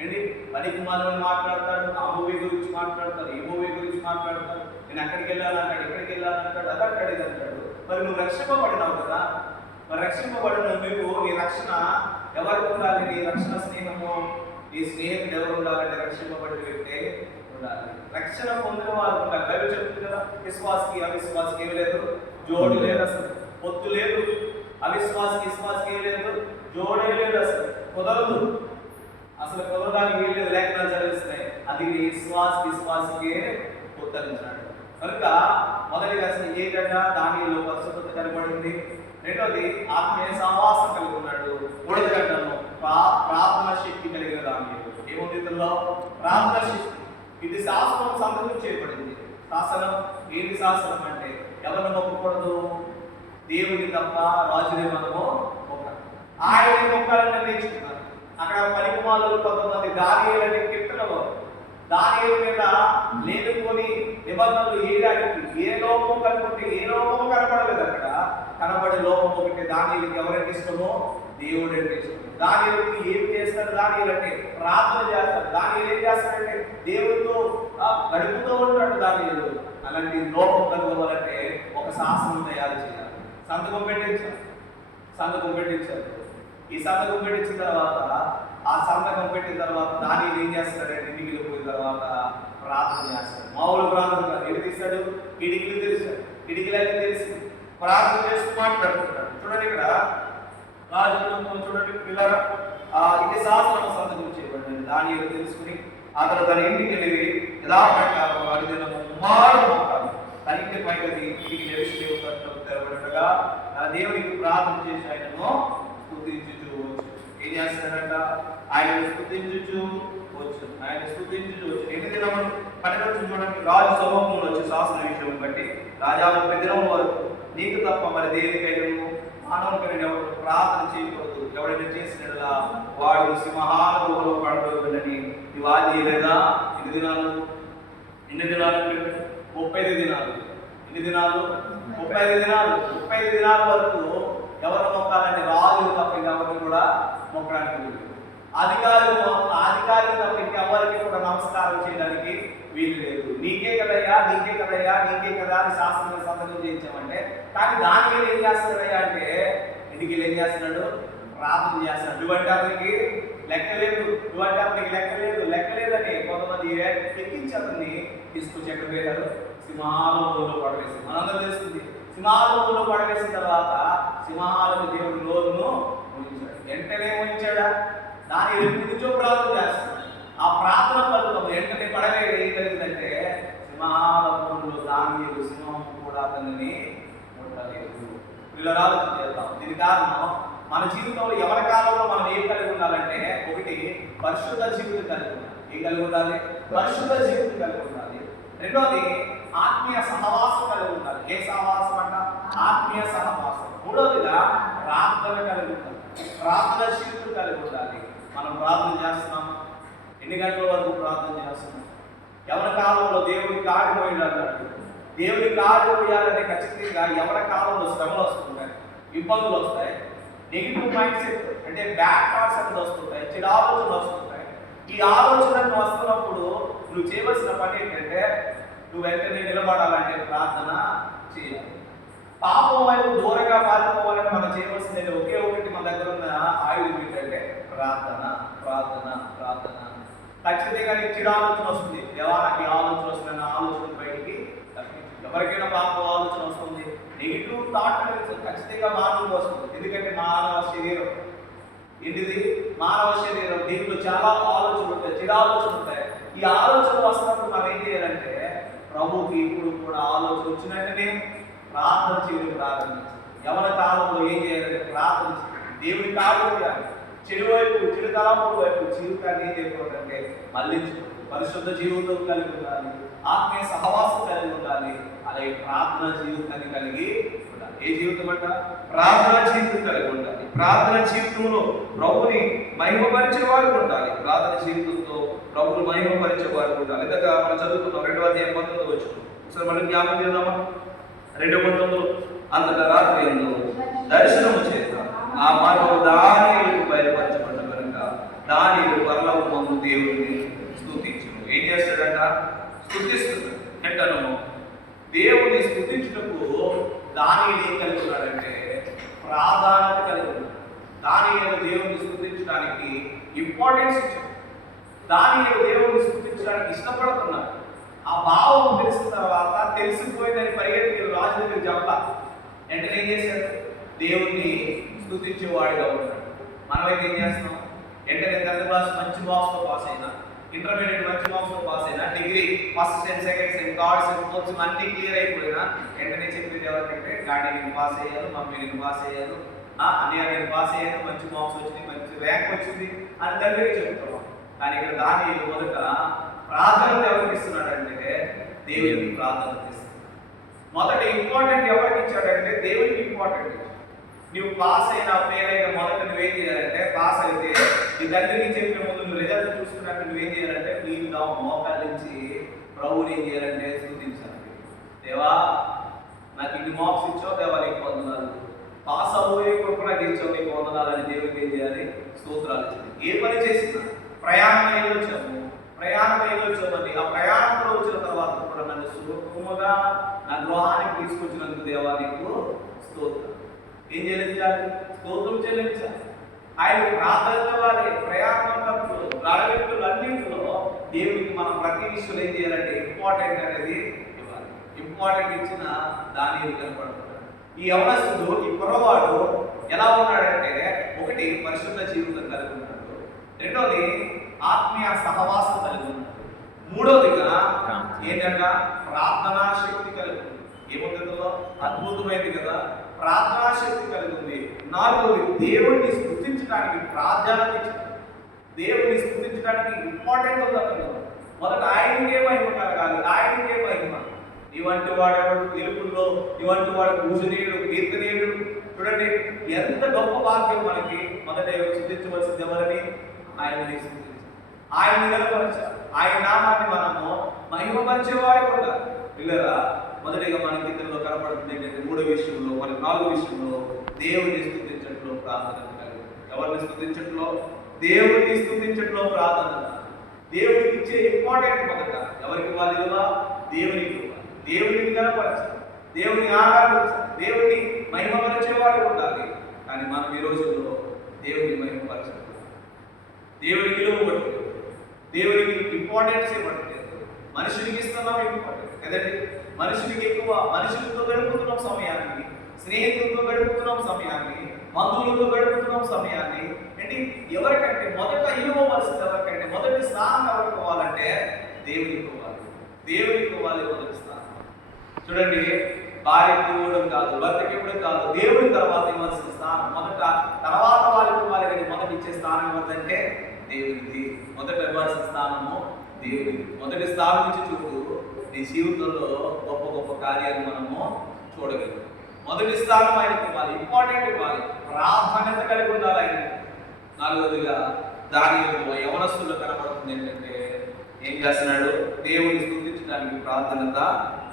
ఏంటి పనికి మాలని మాట్లాడతాడు, ఆ మూవీ గురించి మాట్లాడతాడు, ఈ మూవీ గురించి మాట్లాడతాడు, నేను అక్కడికి వెళ్ళాలంటాడు, ఇక్కడికి వెళ్ళాలంటాడు, అదంటాడు, ఇది అంటాడు. మరి నువ్వు రక్షింపబడినావు కదా, మరి రక్షింపబడిన మీకు నీ రక్షణ ఎవరికి ఉండాలి? నీ రక్షణ స్నేహము, నీ స్నేహితుడు ఎవరు ఉండాలంటే రక్షింపబడిన వ్యక్తే ఉండాలి. రక్షణ పొందిన వారు ఉండాలి. బైబిల్ చెప్తుంది కదా, విశ్వాసకి అవిశ్వాసకి ఏమి లేదు, జోడు లేదు, అసలు పొత్తు లేదు. అవిశ్వాసకి విశ్వాసకి ఏమి లేదు, జోడే లేదు, అసలు కుదరదు. అసలు కుదరడానికి వీళ్ళు లేఖనాలు చదివిస్తున్నాయి. అది విశ్వాసకే ఉత్తరించాడు. కనుక మొదటిగా అసలు ఏంటంటే దానిలో పరిశుద్ధత కనబడింది. రెండోది ఆత్మీయ సహవాసం కలిగి ఉన్నాడు. మూడోది గంటను ప్రార్థన శక్తి కలిగిన దాని ఏముంది? ఇందులో ప్రార్థన శక్తి. ఇది శాస్త్రం సంతకం చేయబడింది. శాసనం ఏంటి? శాసనం అంటే ఎవరిని మొక్కకూడదు? దేవుని తప్ప రాజుని మనము మొక్కాలి. ఆయన మొక్కాలని నిర్ణయించుకున్నారు. అక్కడ పరిమాణాలు కొంతమంది దానియేలని కిట్టనవారు. దానియేలు మీద లేనుకొని నిబంధనలు వేయడానికి ఏ లోపం కనుకుంటే ఏ లోపము కనపడలేదు. అక్కడ కనబడే లోపం ఒకటి. దానియేలుకి ఎవరంటే ఇష్టమో దేవుడు అంటే ఇష్టం. దానియేలుకి ఏం చేస్తాడు? దానియేలు అంటే ప్రార్థన చేస్తాడు. దానియేలు ఏం చేస్తాడంటే దేవుడితో గడుపుతూ ఉంటాడు. దానియేలు అలాంటి లోపం కనుగోవాలంటే ఒక శాసనం తయారు చేయాలి. సంతకం పెట్టించారు. ఈ సంతకం పెట్టించిన తర్వాత ఆ సంతకం పెట్టిన తర్వాత దానియేలు ఏం చేస్తాడంటే ఇంటికి వెళ్ళిపోయిన తర్వాత ప్రార్థన చేస్తాడు. మామూలు ప్రార్థన కాదు. ఏది తీస్తాడు? కిటికీలు తెలుస్తాడు. కిటికీలన్నీ తెలిసి ప్రార్థన చేస్తూ మాట్లాడుతున్నాడు. చూడండి ఇక్కడ రాజు చూడండి పిల్లరా, ఇది శాసనం సంతకం చేయబడింది. దానియేలు తెలుసుకుని అతను తన ఇంటికి వెళ్ళి యథాప్రకారం తన ఇంటి పైకి ఇంటికి తెలిసి తెరబడగా దేవునికి ప్రార్థన చేసి ఆయనను స్తుతించుచు వచ్చు. ఏం చేస్తాడంట? ఆయన స్తుతించుచు వచ్చు. ఎన్ని దినములు? 12 చూడండి. రాజు సమూహంలో వచ్చి శాసన విషయం బట్టి రాజా 30 దినముల వరకు నీకు తప్ప మరి దేనికైనా మానవునికైనా ఎవరు ప్రార్థన చేయకూడదు. ఎవరైనా చేసినట్లా వాడు సింహాల గుహలో పడబోతుందని ఈ వాది లేదా ఎన్ని దినాలు 35 దినాలు. ఎన్ని దినాలు? 35 దినాలు. 35 దినాల వరకు ఎవరు మొక్కాలంటే రాజు తప్ప ఇంకెవరిని కూడా మొక్కడానికి వీలు. అధికారులు తప్ప ఇంకెవరికి కూడా నమస్కారం చేయడానికి వీలు లేదు. నీకే కదయ్యా అని శాస్త్రం సంతకం చేయించామంటే, కానీ దానికి ఏం చేస్తున్నాడయ్యా అంటే ఇంటికి ఏం చేస్తున్నాడు? ప్రార్థన చేస్తున్నాడు. నువ్వంటే అతనికి లెక్కలేదని కొంతమంది ఎక్కించి అతన్ని తీసుకొచ్చి ఎక్కడ పోయారు? సింహాలలో పడవేసి. మనందరూ తెలుస్తుంది. సింహాలలో పడవేసిన తర్వాత సింహాలకు దేవుడు రోజును ఉంచాడు. వెంటనే ఉంచాడా? దాని ఎప్పుడు నుంచో ప్రార్థన చేస్తున్నాడు. ఆ ప్రార్థన ఫలితం వెంటనే పడవే ఏం జరిగిందంటే సింహాలలో దానియేలు సింహం కూడా అతన్ని ముట్టలేదు. వీళ్ళ ఆలోచన చేద్దాం. దీని కారణం మన జీవితంలో ఎవరి కాలంలో మనం ఏం కలిగి ఉండాలంటే, ఒకటి పరిశుద్ధ జీవితం కలిగి ఉండాలి. ఏం కలిగి ఉండాలి? పరిశుద్ధ జీవితం కలిగి ఉండాలి. రెండోది ఆత్మీయ సహవాసం కలిగి ఉండాలి. ఏ సహవాసం అంట? ఆత్మీయ సహవాసం. మూడోదిగా ప్రార్థన కలిగి ఉండాలి. ప్రార్థన జీవితం కలిగి ఉండాలి. మనం ప్రార్థన చేస్తున్నాం. ఎన్ని గంటల వరకు ప్రార్థన చేస్తున్నాం? ఎవరి కాలంలో దేవుడికి ఆడిపోయాడు అన్నాడు. దేవుడికి ఆడిపోయాలంటే ఖచ్చితంగా ఎవరి కాలంలో శ్రమలు వస్తుంటాయి, ఇబ్బందులు వస్తాయి, నెగిటివ్ మైండ్ సెట్ అంటే బ్యాడ్ థాట్స్ అనేది వస్తుంటాయి, చెడు ఆలోచనలు వస్తుంటాయి. ఈ ఆలోచనలు వస్తున్నప్పుడు నువ్వు చేయవలసిన పని ఏంటంటే నువ్వు వెంటనే నిలబడాలంటే ప్రార్థన చేయాలి. పాపం వైపు దూరంగా పారిపోవాలని మనం చేయవలసింది ఒకే ఒకటి మన దగ్గర ఉన్న ఆయుధం ఏంటంటే ప్రార్థన, ప్రార్థన, ప్రార్థన. ఖచ్చితంగా నీకు చెడు ఆలోచన వస్తుంది. దేవా నాకు ఈ ఆలోచన వస్తుందన్న ఆలోచన బయటికి తప్పించు. ఎవరికైనా పాపం ఆలోచన వస్తుంది, నెగిటివ్ థాట్ అనేది ఖచ్చితంగా మానవులకు వస్తుంది. ఎందుకంటే మానవ శరీరం ఏంటిది? మానవ శరీరం. దీంట్లో చాలా ఆలోచనలు ఉంటాయి, చెడు ఆలోచనలు ఉంటాయి. ఈ ఆలోచనలు వస్తున్నప్పుడు మనం ఏం చేయాలంటే ప్రభుకి ఇప్పుడు కూడా ఆలోచన వచ్చినట్టునే ప్రార్థన చేయడం ప్రారంభించాలి. యవన కాలంలో ఏం చేయాలంటే ప్రార్థన చేయాలి, దేవుడికి ఆడిపోయాలి. చెడు వైపు, చెడు తలంపుల వైపు జీవితాన్ని ఏం చేయకూడదంటే మళ్ళించుకోవాలి. పరిశుద్ధ జీవితం కలిగి ఉండాలి, ఆత్మీయ సహవాసం కలిగి ఉండాలి, అలాగే ప్రార్థన జీవితాన్ని కలిగి ఉండాలి. ఏ జీవితం అంట? ప్రార్థన జీవితం కలిగి ఉండాలి. ప్రార్థన జీవితంలో ప్రభుని మహిమపరిచేవారు ఉండాలి. ప్రార్థన జీవితంతో ప్రభుని మహిమపరిచేవారు ఉండాలి. ఇందాక మనం చదువుకున్నాం 2వ అధ్యాయం 19వ వచనం. ఒకసారి మనం జ్ఞాపకం చేద్దామా? 2:19 అంతటా రాత్రి దర్శనము చేత ఆ మార్గము దానియేలుకు బయలుపరచబడ్డ కనుక దానియేలు పరలోకమందు దేవుడిని స్తుతించును. ఏం చేస్తాడంట? స్తుతిస్తున్నాడు. వెంటనే దేవుని స్తుతించుటకు దానియేలు ఏం కలిగి ఉన్నాడంటే ప్రాధాన్యత కలిగి ఉన్నాడు. దానియేలు దేవుని స్తుతించడానికి ఇంపార్టెన్స్ ఇచ్చాడు. దానియేలు దేవుని స్తుతించడానికి ఇష్టపడుతున్నాడు. ఆ భావం తెలిసిన తర్వాత తెలిసిపోయిందని పరిగెత్తి రాజు దగ్గర చెప్పాలి. వెంటనే ఏం చేశాడు? దేవుణ్ణి స్తుతించేవాడిగా ఉన్నాడు. మనమైతే ఏం చేస్తున్నాం? వెంటనే 10th క్లాస్ మంచి మార్క్స్తో పాస్ అయినా, ఇంటర్మీడియట్ మంచి మార్క్స్తో పాస్ అయినా, degree first sem, second sem, third sem, fourth sem అన్ని క్లియర్ అయిపోయినా వెంటనే చెప్పేది ఎవరికంటే డాడీ నేను పాస్ అయ్యాను, మమ్మీ నేను పాస్ అయ్యాను, అన్నయ్య నేను పాస్ అయ్యాను, మంచి మార్క్స్ వచ్చింది, మంచి ర్యాంక్ వచ్చింది అని దగ్గరికి చెప్తున్నాం. కానీ ఇక్కడ దానియేలు మొదట ప్రాధాన్యత ఎవరికి ఇస్తున్నాడంటే దేవునికి ప్రాధాన్యత ఇస్తున్నాడు. మొదట ఇంపార్టెంట్ ఎవరికి ఇచ్చాడంటే దేవునికి ఇంపార్టెంట్ ఇచ్చాడు. నువ్వు పాస్ అయినా ఫెయిల్ అయినా మొదట నువ్వేం చేయాలంటే పాస్ అయితే నీ దగ్గరికి చెప్పే ముందు నువ్వు రిజల్ట్ చూసుకున్నట్టు నువ్వేం చేయాలంటే నీవు మోకాళ్ళ నుంచి ప్రభువుని ఏం చేయాలంటే స్తుతించాలి. దేవా నాకు ఇన్ని మార్క్స్ ఇచ్చావు, దేవా నీకు వందనాలు, పాస్ అవ్వే కృప నాకు ఇచ్చావు, నీకు వందనాలని దేవుడికి ఏం చేయాలి? స్తోత్రాలు చేయాలి. ఏ పని చేసినా ప్రయాణం అయ్యి వచ్చాము, ప్రయాణం అయ్యి వచ్చామని ఆ ప్రయాణంలో వచ్చిన తర్వాత కూడా నన్ను సుఖముగా నా గృహానికి తీసుకొచ్చినందుకు దేవా నీకు స్తోత్రం. ఏం చెల్లించాలి? స్తోత్రం చెల్లించాలి. ఆయన ప్రార్థన వారి ప్రయాణంలో ప్రారంభికులు అన్నింటిలో దేవుడికి మనం ప్రతి విషయంలో ఏం చేయాలంటే ఇంపార్టెంట్ అనేది ఇవ్వాలి. ఇంపార్టెంట్ ఇచ్చిన దానియేలు కనపడుతున్నాడు. ఈ యవనస్తుడు, ఈ కుర్రవాడు ఎలా ఉన్నాడంటే ఒకటి పరిశుద్ధ జీవితం కలిగి ఉన్నాడు, రెండోది ఆత్మీయ సహవాసం కలిగి ఉన్నాడు, మూడోదిగా ఏంటంటే ప్రార్థనా శక్తి కలిగి ఉంది. ఏముంటుందో అద్భుతమైంది కదా, ప్రార్థనా శక్తి కలిగి ఉంది. నాలుగోది దేవుడిని స్తుతించడానికి ప్రాధాన్యత ఇచ్చాడు. దేవుడిని స్తుతించడానికి ఇంపార్టెంట్ ఉంది. మొదట ఆయనకే మహిమ కలగాలి, ఆయనకే మహిమ. ఇవంటి వాడు తెలుపుల్లో, ఇవంటి వాడు పూజనీయుడు, కీర్తనీయుడు. చూడండి ఎంత గొప్ప భాగ్యం మనకి. మొదట స్తుతించవలసింది ఎవరిని? ఆయనని స్తుతించాలి, ఆయన్ని నిలబరచాలి, ఆయన నామాన్ని మనము మహిమపరిచేవాడు కూడా. పిల్లరా మొదటిగా మన కిందలో కనపడుతుంది ఏంటంటే మూడో విషయంలో, మన నాలుగో విషయంలో దేవుడిని స్తుతించట్లో ప్రార్థన కలిగి. ఎవరిని స్తుతించట్లో? దేవుడిని స్తుతించట్లో ప్రార్థన. దేవుడికి ఇచ్చే ఇంపార్టెంట్ మొదట ఎవరికి ఇవ్వాలి? విలువ దేవునికి ఇవ్వాలి. దేవుడిని కనపరచాలి, దేవుని ఆరాధించాలి, దేవుడిని మహిమపరిచేవాడు ఉండాలి. కానీ మనం ఈ రోజుల్లో దేవుడిని మహిమపరచాలి, దేవుడికి విలువ పడుతుంది, దేవుడికి ఇంపార్టెన్స్ ఇవ్వట్లేదు. మనుషునికి ఇస్తున్నాం ఇంపార్టెంట్ కదండి. మనుషునికి ఎక్కువ, మనుషులతో గడుపుతున్నాం సమయాన్ని, స్నేహితులతో గడుపుతున్నాం సమయాన్ని, బంధువులతో గడుపుతున్నాం సమయాన్ని. ఏంటి ఎవరికంటే మొదట ఇవ్వవలసింది ఎవరికంటే మొదటి స్థానం ఎవరికి ఇవ్వాలంటే దేవునికి ఇవ్వాలి. దేవునికి ఇవ్వాలి మొదటి స్థానం. చూడండి భార్యకి ఇవ్వడం కాదు, భర్తకి ఇవ్వడం కాదు, దేవుడి తర్వాత ఇవ్వాల్సిన స్థానం మొదట, తర్వాత వాళ్ళకి ఇవ్వాలి. కానీ మొదటి ఇచ్చే స్థానం ఎవరిదంటే దేవునిది. మొదట ఇవ్వాల్సిన స్థానము దేవునిది. మొదటి స్థానం నుంచి చూడు, నీ జీవితంలో గొప్ప గొప్ప కార్యాలు మనము చూడగలం. మొదటి స్థానం ఆయనకి ఇవ్వాలి, ఇంపార్టెంట్ ఇవ్వాలి, ప్రాధాన్యత కలిగి ఉండాలి ఆయన. నాలుగోదిగా దానియేలు యవనస్తుల్లో కనబడుతుంది ఏంటంటే ఏం చేస్తున్నాడు? దేవుని స్తుతించడానికి ప్రాధాన్యత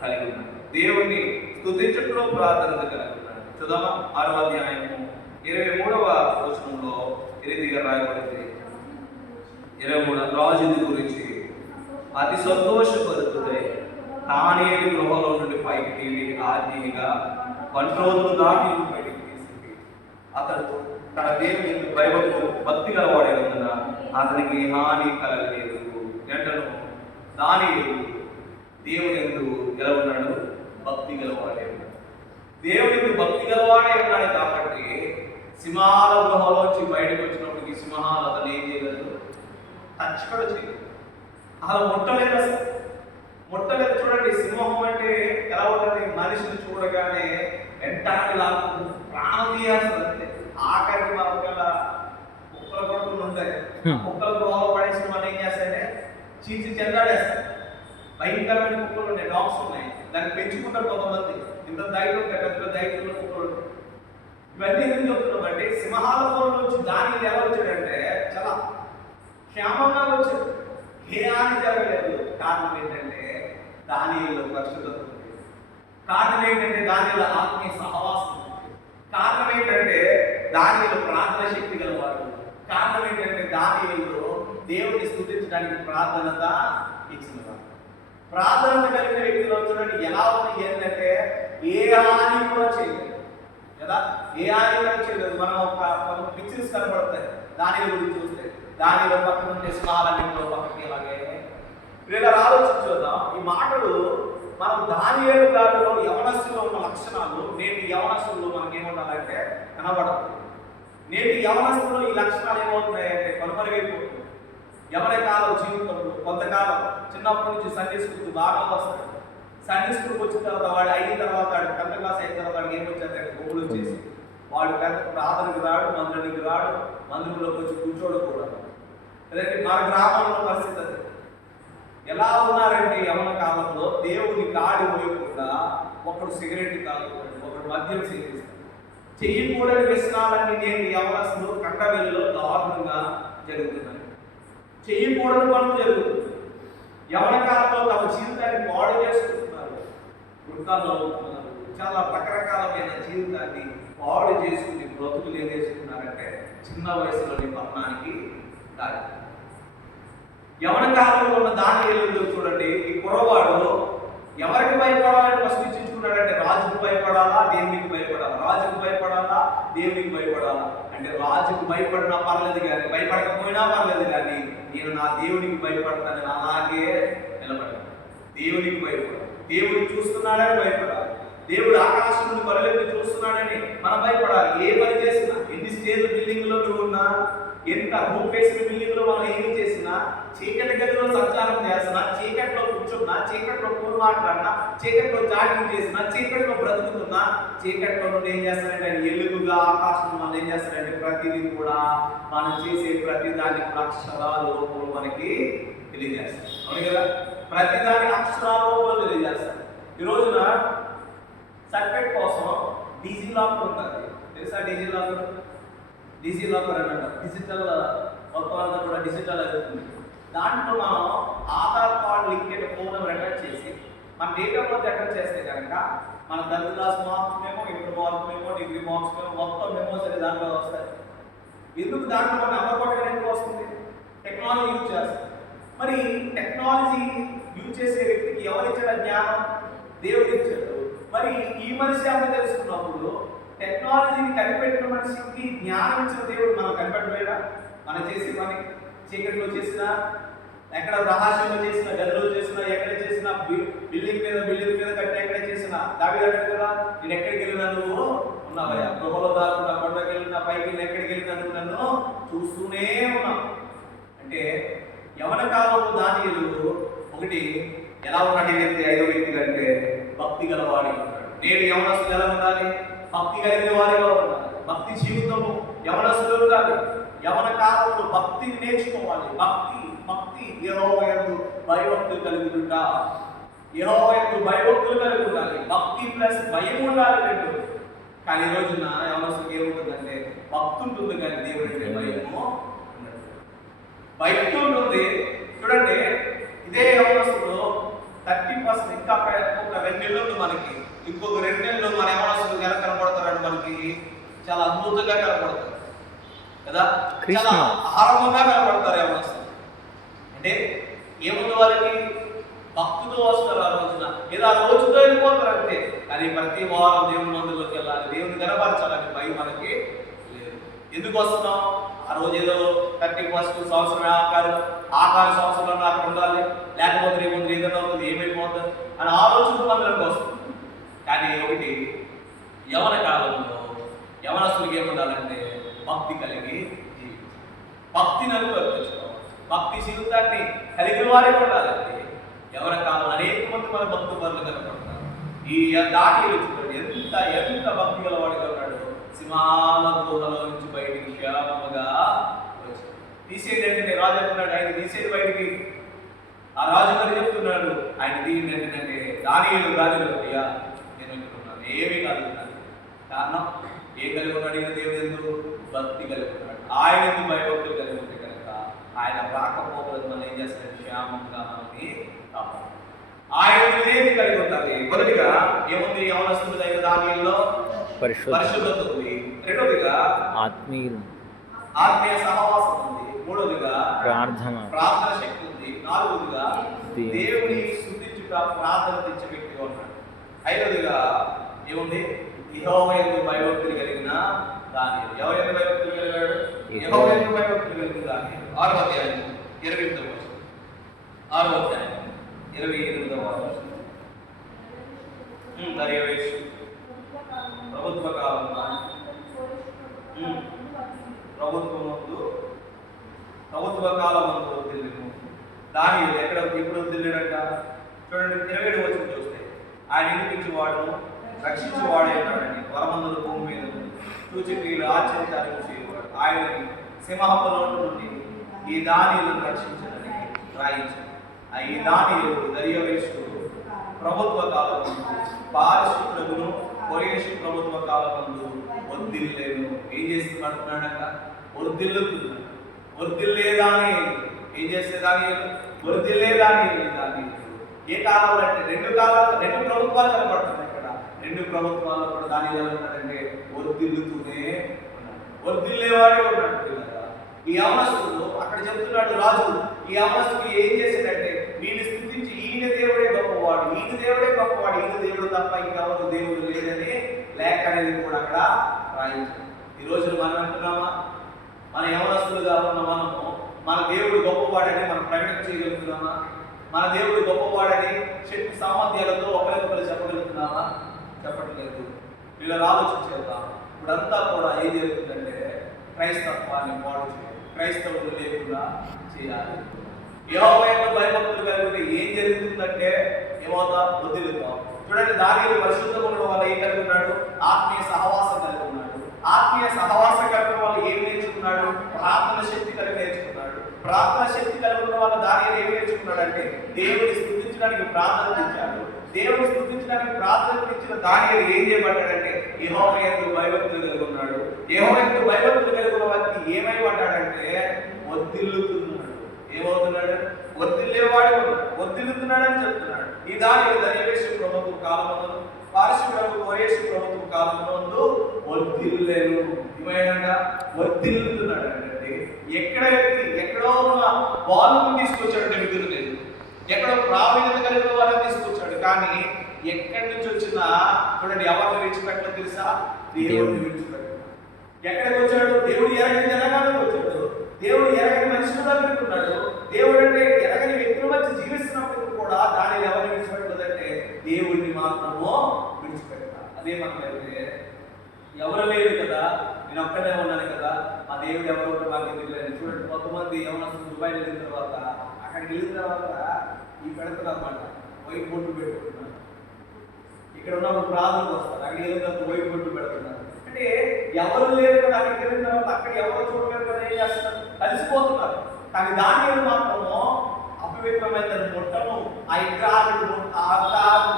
కలిగి ఉన్నాడు. దేవుని స్తుతించడంలో ప్రాధాన్యత కలిగి ఉన్నాడు. చూద్దామా 6వ అధ్యాయము 23వ వచనంలో ఈ రీతిగా రాయబడింది. 23 రాజుని గురించి అతి సంతోషపరుతుడై దానియేలు గృహంలో నుండి పైకి తీరి ఆజ్ఞగా 1 రోజులు దాటి బయటికి తీసుకు అతడు తన దేవుని భక్తి గలవాడే ఉన్నందున అతనికి హాని కలగలేదు. వెంటనే దానియేలు దేవుని యందు ఎలా ఉన్నాడు? భక్తి గలవాడే ఉన్నాడు. దేవునికి భక్తి గలవాడే ఉన్నాడు కాబట్టి సింహాల గృహలోంచి బయటకు వచ్చినప్పటికీ సింహాలు అతను ఏం చేయలేదు? టచ్ కూడా చేయలేదు. అలా ముట్టలేదు, అసలు ముట్టలేదు. చూడండి, సింహం అంటే ఎలా ఉంటుంది? మనిషిని చూడగానే వెంటనే లాక్కు ప్రాణం తీయాల్సింది. అంతే. ఆఖరికి మనకల్లా కుక్కల కొడుకులు ఉంటాయి. కుక్కల గృహంలో పడేసిన మనం ఏం చేస్తాయంటే చీచి చెందాడేస్తాయి. భయంకరమైన కుక్కలు ఉన్నాయి, డాగ్స్ ఉన్నాయి. దాన్ని పెంచుకుంటారు కొంతమంది. ఇంత ధైర్యం ఉంటాయి, పెద్ద ధైర్యంలో కుక్కలు ఉంటాయి. ఇవన్నీ ఎందుకు చెప్తున్నాం అంటే సింహాల గృహం నుంచి దానియేలు ఎలా వచ్చాడంటే చాలా క్షేమంగా వచ్చాడు. ఏ హాని జరగలేదు. కారణం ఏంటంటే దానియేలులో పరిశుద్ధత ఉంది. కారణం ఏంటంటే దానియేలు ఆత్మీయ సహవాసం ఉంది. కారణం ఏంటంటే దానియేలు ప్రార్థన శక్తి గలవాడు. కారణం ఏంటంటే దానియేలు దేవుని స్తుతించడానికి ప్రార్థనత ఇచ్చినవాడు. ప్రార్థన కలిగిన వ్యక్తిలో చూడండి ఎలా ఉన్నాయి ఏంటంటే ఏ హాని కూడా చేయలేదు కదా. ఏ హాని కూడా చేయలేదు. మనం ఒక పిక్చర్స్ కనబడతాయి దానియేలు గురించి చూస్తే. దానిలో పక్కన ఉంటే సింహాలన్నింటిలో పక్కకి ఇలాగే వీళ్ళ ఆలోచించుదాం. ఈ మాటలు మనం దానియేలు గారిలో యవనస్తులో ఉన్న లక్షణాలు నేటి యవనస్తుల్లో మనకేముండాలంటే కనబడదు. నేటి యవనస్తులో ఈ లక్షణాలు ఏమవుతున్నాయంటే కనుమరుగైపోతుంది. యవన కాలం జీవితంలో కొంతకాలం చిన్నప్పటి నుంచి సండే స్కూల్కి బాగా వస్తాడు. సండే స్కూల్కి వచ్చిన తర్వాత వాడు అయిన తర్వాత 10th క్లాస్ అయిన తర్వాత వాడికి ఏమొచ్చారంటే గోగులు వచ్చేసి వాడు పెద్ద ప్రార్థనకి రాడు, మందిరానికి రాడు, మందిరంలోకి వచ్చి కూర్చోడకూడదు. అదంటే మన గ్రామంలో పరిస్థితి అది. ఎలా ఉన్నారంటే యవన కాలంలో దేవుని కాడి పోయకుండా ఒకడు సిగరెట్ తాగుతాడు, ఒకడు మద్యం సేవిస్తాడు. చెయ్యకూడని వ్యసనాలన్నీ నేను యవనస్తులు కండవెల్లిలో దారుణంగా జరుగుతున్నాయి. చెయ్యకూడని పనులు జరుగుతుంది. యవన కాలంలో తమ జీవితాన్ని పాడు చేసుకుంటున్నారు, వృత్తాలు అవుతున్నారు, చాలా రకరకాలమైన జీవితాన్ని పాడు చేసుకుని బ్రతుకులు ఏం చేసుకున్నారంటే చిన్న వయసులోని పతనానికి దారి. యవన కాలంలో ఉన్న దానియేలు చూడండి, ఈ కుర్రవాడు ఎవరికి భయపడాలని ఫస్ట్ ఇచ్చించుకున్నాడంటే రాజుకు భయపడాలా, దేవునికి భయపడాలా? రాజుకు భయపడాలా, దేవునికి భయపడాలా? అంటే రాజుకు భయపడినా పర్లేదు కానీ భయపడకపోయినా పర్లేదు కానీ నేను నా దేవునికి భయపడతానని అలాగే నిలబడాలి. దేవునికి భయపడాలి. దేవుడు చూస్తున్నాడని భయపడాలి. దేవుడు ఆకాశం నుండి బరులెత్తి చూస్తున్నాడని మనం భయపడాలి. ఏ పని చేసినా, ఎన్ని స్టేజ్ బిల్డింగ్ లో నువ్వు ఉన్నా, ఎంత రూప్ వేసిన బిల్డింగ్ లో మనం ఏమి చేసినా, చీకటి గదిలో సంచారం చేసినా, చీకటిలో కూర్చున్నా, చీకటిలో ఫోన్ మాట్లాడినా, చీకటిలో చాటింగ్ చేసినా, చీకటిలో బ్రతుకుతున్నా, చీకటిలో నుండి ఏం చేస్తారంటే ఆయన ఎలుగుగా ఆకాశం మనం ఏం చేస్తారంటే ప్రతిదీ కూడా మనం చేసే ప్రతి దానికి అక్షరాల రూపంలో మనకి తెలియజేస్తారు. అవును కదా? ప్రతి దానికి అక్షరాల రూపంలో తెలియజేస్తారు. ఈ రోజున సర్టిఫికేట్ కోసం డీజీ లాకర్ ఉంటుంది. తెలుసా డీజీ లాకర్? డీజీ లాకర్ అన్నమాట. డిజిటల్ మొత్తం అంతా కూడా డిజిటల్ అవుతుంది. దాంట్లో మనం ఆధార్ కార్డు లింక్ అయిన ఫోన్ నెంబర్ అటాచ్ చేసి మన డేట్ ఆఫ్ బర్త్ అటాచ్ చేస్తే కనుక మన 10th క్లాస్ మార్క్స్ మేము, ఇంటర్ మార్క్స్ మేము, డిగ్రీ మార్క్స్ మేము మొత్తం మెమోస్ అనేది దాంట్లో వస్తాయి. ఎందుకు దాంట్లో మన నెంబర్ కొట్టడం ఎందుకు వస్తుంది? టెక్నాలజీ యూజ్ చేస్తాం. మరి టెక్నాలజీ యూజ్ చేసే వ్యక్తికి ఎవరిచ్చాడు జ్ఞానం? దేవుడు ఇచ్చాడు. మరి ఈ మనిషి అంత తెలుసుకున్నప్పుడు టెక్నాలజీని కనిపెట్టిన మనిషికి జ్ఞానం ఇచ్చిన దేవుడు మనం కనిపెట్టలేదా? మనం చేసే పని చీకటిలో చేసినా, ఎక్కడ రహస్యంలో చేసినా, గదిలో చేసినా, ఎక్కడ చేసినా, బిల్డింగ్ మీద కట్టి ఎక్కడ చేసినా దావీదు అంటాడు కదా, నేను ఎక్కడికి వెళ్ళినా నువ్వు ఉన్నావయ్యా, గృహలో దాకుండా కొండకి వెళ్ళినా, పైకి వెళ్ళినా, ఎక్కడికి వెళ్ళినా నువ్వు నన్ను చూస్తూనే ఉన్నావు. అంటే యవన కాలంలో దానియేలు ఒకటి ఎలా ఉన్నాడు? వ్యక్తి 5వ వ్యక్తి కంటే భక్తి గలవాడి ఉన్నాడు. నేను యవనస్తులు ఎలా ఉండాలి? భక్తి కలిగిన వారిగా ఉండాలి. భక్తి జీవితము యవనస్తులు ఉండాలి. యవన కాలంలో భక్తిని నేర్చుకోవాలి. భక్తి యెహోవా యందు భయభక్తులు కలుగుతుంట. యెహోవా యందు భయభక్తులు కలిగి ఉండాలి. భక్తి ప్లస్ భయం ఉండాలి రెండు. కానీ ఈ రోజున యవనస్తులకు ఏముంటుందంటే భక్తి ఉంటుంది కానీ దేవుడి అంటే భయము ఉండదు. భక్తి ఉంటుంది. చూడండి, ఇదే యవనస్తుడు 30% ఇంకా ఒక 2 నెలలు మనకి, ఇంకొక 2 నెలలు మన యవనస్తులు ఎలా కనపడతారంటే మనకి చాలా అద్భుతంగా కనపడతారు కదా, చాలా ఆరంభంగా కనపడతారు యవనస్తులు. అంటే ఏముంది వాళ్ళకి భక్తితో వస్తారు. ఆ రోజున ఏదో ఆ రోజుతో వెళ్ళిపోతారు అంతే. కానీ ప్రతి వారం దేవుని మందులోకి వెళ్ళాలి, దేవుని కనపరచాలని భయం మనకి లేదు. ఎందుకు వస్తున్నాం? ఆ రోజు ఏదో 31 సంవత్సరం ఆఖరి సంవత్సరంలో అక్కడ ఉండాలి, లేకపోతే రేపు ఏదైనా అవుతుంది, ఏమైపోతుంది అని ఆలోచన మనలోకి వస్తుంది. కానీ ఒకటి, యవన కాలంలో యవనస్తులకి ఏముండాలంటే భక్తి కలిగి జీవించాలి. భక్తిని అనుభవించుకోవాలి. భక్తి జీవితాన్ని కలిగిన వారే ఉండాలంటే యవన కాలంలో అనేక మంది మన భక్తి పనులు కనపడతారు. ఈ దానియేలు చూడండి, ఎంత భక్తి గలవాడిగా ఉన్నాడు. సింహాల గుహలో నుంచి బయటికి క్షేమంగా వచ్చాడు. తీసేది అంటే రాజు అంటున్నాడు, ఆయన తీసేది బయటికి. ఆ రాజు గారు చెప్తున్నాడు, ఆయన తీయండి ఏంటంటే దానియేలు రాజులు, అయ్యా నేను అనుకున్నాను ఏమీ కాదు. కారణం ఏం కలిగి ఉన్నాడు? ఈయన దేవుడు ఎందుకు భక్తి కలిగి ఉన్నాడు. ఆయన ఎందుకు భయభక్తులు కలిగి ఉంటే కనుక ఆయన రాకపోకలు మనం ఏం చేస్తాడు? క్షేమంగా మనల్ని కాపాడు. ఆయన ఏది కలిగి ఉండాలి? మొదటిగా ఏముంది యవనస్తుల దగ్గర దానిలో పరిశుద్ధత ఉంది. రెండోదిగా ఆత్మీయ సహవాసం ఉంది. మూడోదిగా ప్రార్థన శక్తి ఉంది. నాలుగోదిగా దేవుని స్తుతించుట ప్రార్థన తెచ్చే వ్యక్తిగా ఉన్నాడు. ఐదోదిగా ఏముంది? యెహోవా యందు భయభక్తులు కలిగిన దానియేలు. ఎవరి యందు భయభక్తులు కలిగాడు? యెహోవా యందు భయభక్తులు కలిగిన దానియేలు. 6వ అధ్యాయం 28వ వచనం. 6వ అధ్యాయం 28వ వచనం. దర్యావేషు ప్రభుత్వ కాలంలో ప్రభుత్వ కాలం ముందు వదిలేను. దానియేలు ఎప్పుడు వదిలేడంట? చూడండి, 27వ వచనం చూస్తే, ఆయన వినిపించేవాడును రక్షించేవాడే ఉన్నాడండి. వరమందుల భూమి మీద సూచక్రియలు ఆశ్చర్యకార్యం చేయవాడు. ఆయనని సింహపు నోటి నుండి ఈ దానియేలును రక్షించడని రాయించాడు. ఈ దానియేలు దర్యావేషు ప్రభుత్వ కాలం పారశుద్ధులను కొరేషు ప్రభుత్వ కాలం ముందు వర్ధిల్లేను. ఏం చేసి పడుతున్నాడంట? వర్ధిల్లుతున్నాడు. వర్ధిల్లేదాని ఏం చేసేదాని? వర్ధిల్లేదాని. ఏ కాలంలో అంటే 2 ప్రభుత్వాలు కనపడుతున్నాయి ఇక్కడ. 2 ప్రభుత్వాల్లో కూడా దానియేలు ఉన్నాడంటే వర్ధిల్లుతూనే ఉన్నాడు. వర్ధిల్లేవాడే ఉన్నాడు కదా. ఈ యవనస్తుడు అక్కడ చెప్తున్నాడు రాజు, ఈ యవనస్తుడు ఏం చేశాడంటే వీళ్ళు స్తుతించి ఈయన దేవుడే గొప్పవాడు, ఈయన దేవుడు తప్ప ఇంకెవరు దేవుడు లేదని లేఖ అనేది కూడా అక్కడ రాయించాడు. ఈ రోజున మనం అంటున్నామా? మన యవనస్తులుగా ఉన్న మనము మన దేవుడు గొప్పవాడని మనం ప్రకటన చేయగలుగుతున్నామా? మన దేవుడు గొప్పవాడని శక్తి సామర్థ్యాలతో ఒకరికొకరు చెప్పగలుగుతున్నామా? చెప్పట్లేదు. వీళ్ళ ఆలోచించేద్దాం. ఇప్పుడంతా కూడా ఏం జరుగుతుందంటే క్రైస్తత్వాన్ని పాడు చేయాలి, క్రైస్తవులు లేకుండా చేయాలి. యెహోవా యందు భయభక్తులు కలిగితే ఏం జరుగుతుందంటే ఏమవుతా? వదిలిద్దాం. చూడండి, దానియేలు పరిశుద్ధంగా ఉండడం వల్ల ఏం కలిగి ఉన్నాడు? ఆత్మీయ సహవాసం కలిగి ఉన్నాడు. ఆత్మీయ సహవాసం కలిగిన వల్ల ఏం నేర్చుకున్నాడు? ప్రార్థన శక్తి కలిగి నేర్చుకున్నాడు. ప్రార్థన శక్తి కలిగి ఉన్న వల్ల దానియేలు ఏం నేర్చుకున్నాడు అంటే దేవుని స్తుతించడానికి ప్రార్థన తెచ్చాడు. దేవుని స్తుతించడానికి ప్రార్థన తెచ్చిన దానియేలు ఏం చేయబడ్డాడంటే యెహోవా యందు భయభక్తులు కలిగి ఉన్నాడు. యెహోవా యందు భయభక్తులు కలిగి ఉన్న వ్యక్తి ఏమై పడ్డాడంటే వర్ధిల్లుతున్నాడు. ఏమవుతున్నాడు? వర్ధిల్లేవాడు ఉన్నాడు, వర్ధిల్లుతున్నాడు అని చెప్తున్నాడు. ఈ దానియేలు దర్యావేషు ప్రభుత్వ కాలమందు పారశుద్ధుడు కొరేషు ప్రభుత్వ కాలమందు వర్ధిల్లేను. ఏమైనా వర్ధిల్లుతున్నాడు అంటే ఎక్కడో ఉన్న వాళ్ళని తీసుకొచ్చాడు. మిగులు లేదు, ఎక్కడో ప్రావీణ్యత కలిగిన వాళ్ళని తీసుకొచ్చాడు. కానీ ఎక్కడి నుంచి వచ్చినా చూడండి, ఎవరిని విడిచిపెట్టలేదు తెలుసా? దేవుడిని విడిచిపెట్టాడు. ఎక్కడికి వచ్చాడు? దేవుడు ఎరగని జనగానికి వచ్చాడు. దేవుడు ఎరగని మనుషుల దగ్గరికి ఉన్నాడు. దేవుడు అంటే ఎరగని వ్యక్తుల మధ్య జీవిస్తున్నప్పుడు కూడా దానిని ఎవరిని విడిచిపెట్టలేదంటే దేవుడిని మాత్రము విడిచిపెట్టాలి. అదే మనమైతే ఎవరు లేదు కదా, నేను ఒక్కడే ఉన్నాను కదా, మా దేవుడు ఎవరు మాకు తెలియలేదు. చూడండి, కొంతమంది యవనస్తులు దుబాయ్ వెళ్ళిన తర్వాత అక్కడికి వెళ్ళిన తర్వాత ఈ పెడతారు అన్నమాట, వైట్ బొట్టు పెట్టుకుంటున్నారు. ఇక్కడ ఉన్నప్పుడు ప్రార్థనకు వస్తారు, అక్కడికి వెళ్ళిన తర్వాత వైట్ బొట్టు పెడుతున్నారు. అంటే అంటే ఎవరు లేరు కదా, అక్కడికి వెళ్ళిన తర్వాత అక్కడ ఎవరు చూడలేరు కదా, ఏం చేస్తున్నారు, కలిసిపోతున్నారు. కానీ దానియేలు మాత్రము అపవిత్రమైన మొట్టను, ఆ విగ్రహాలు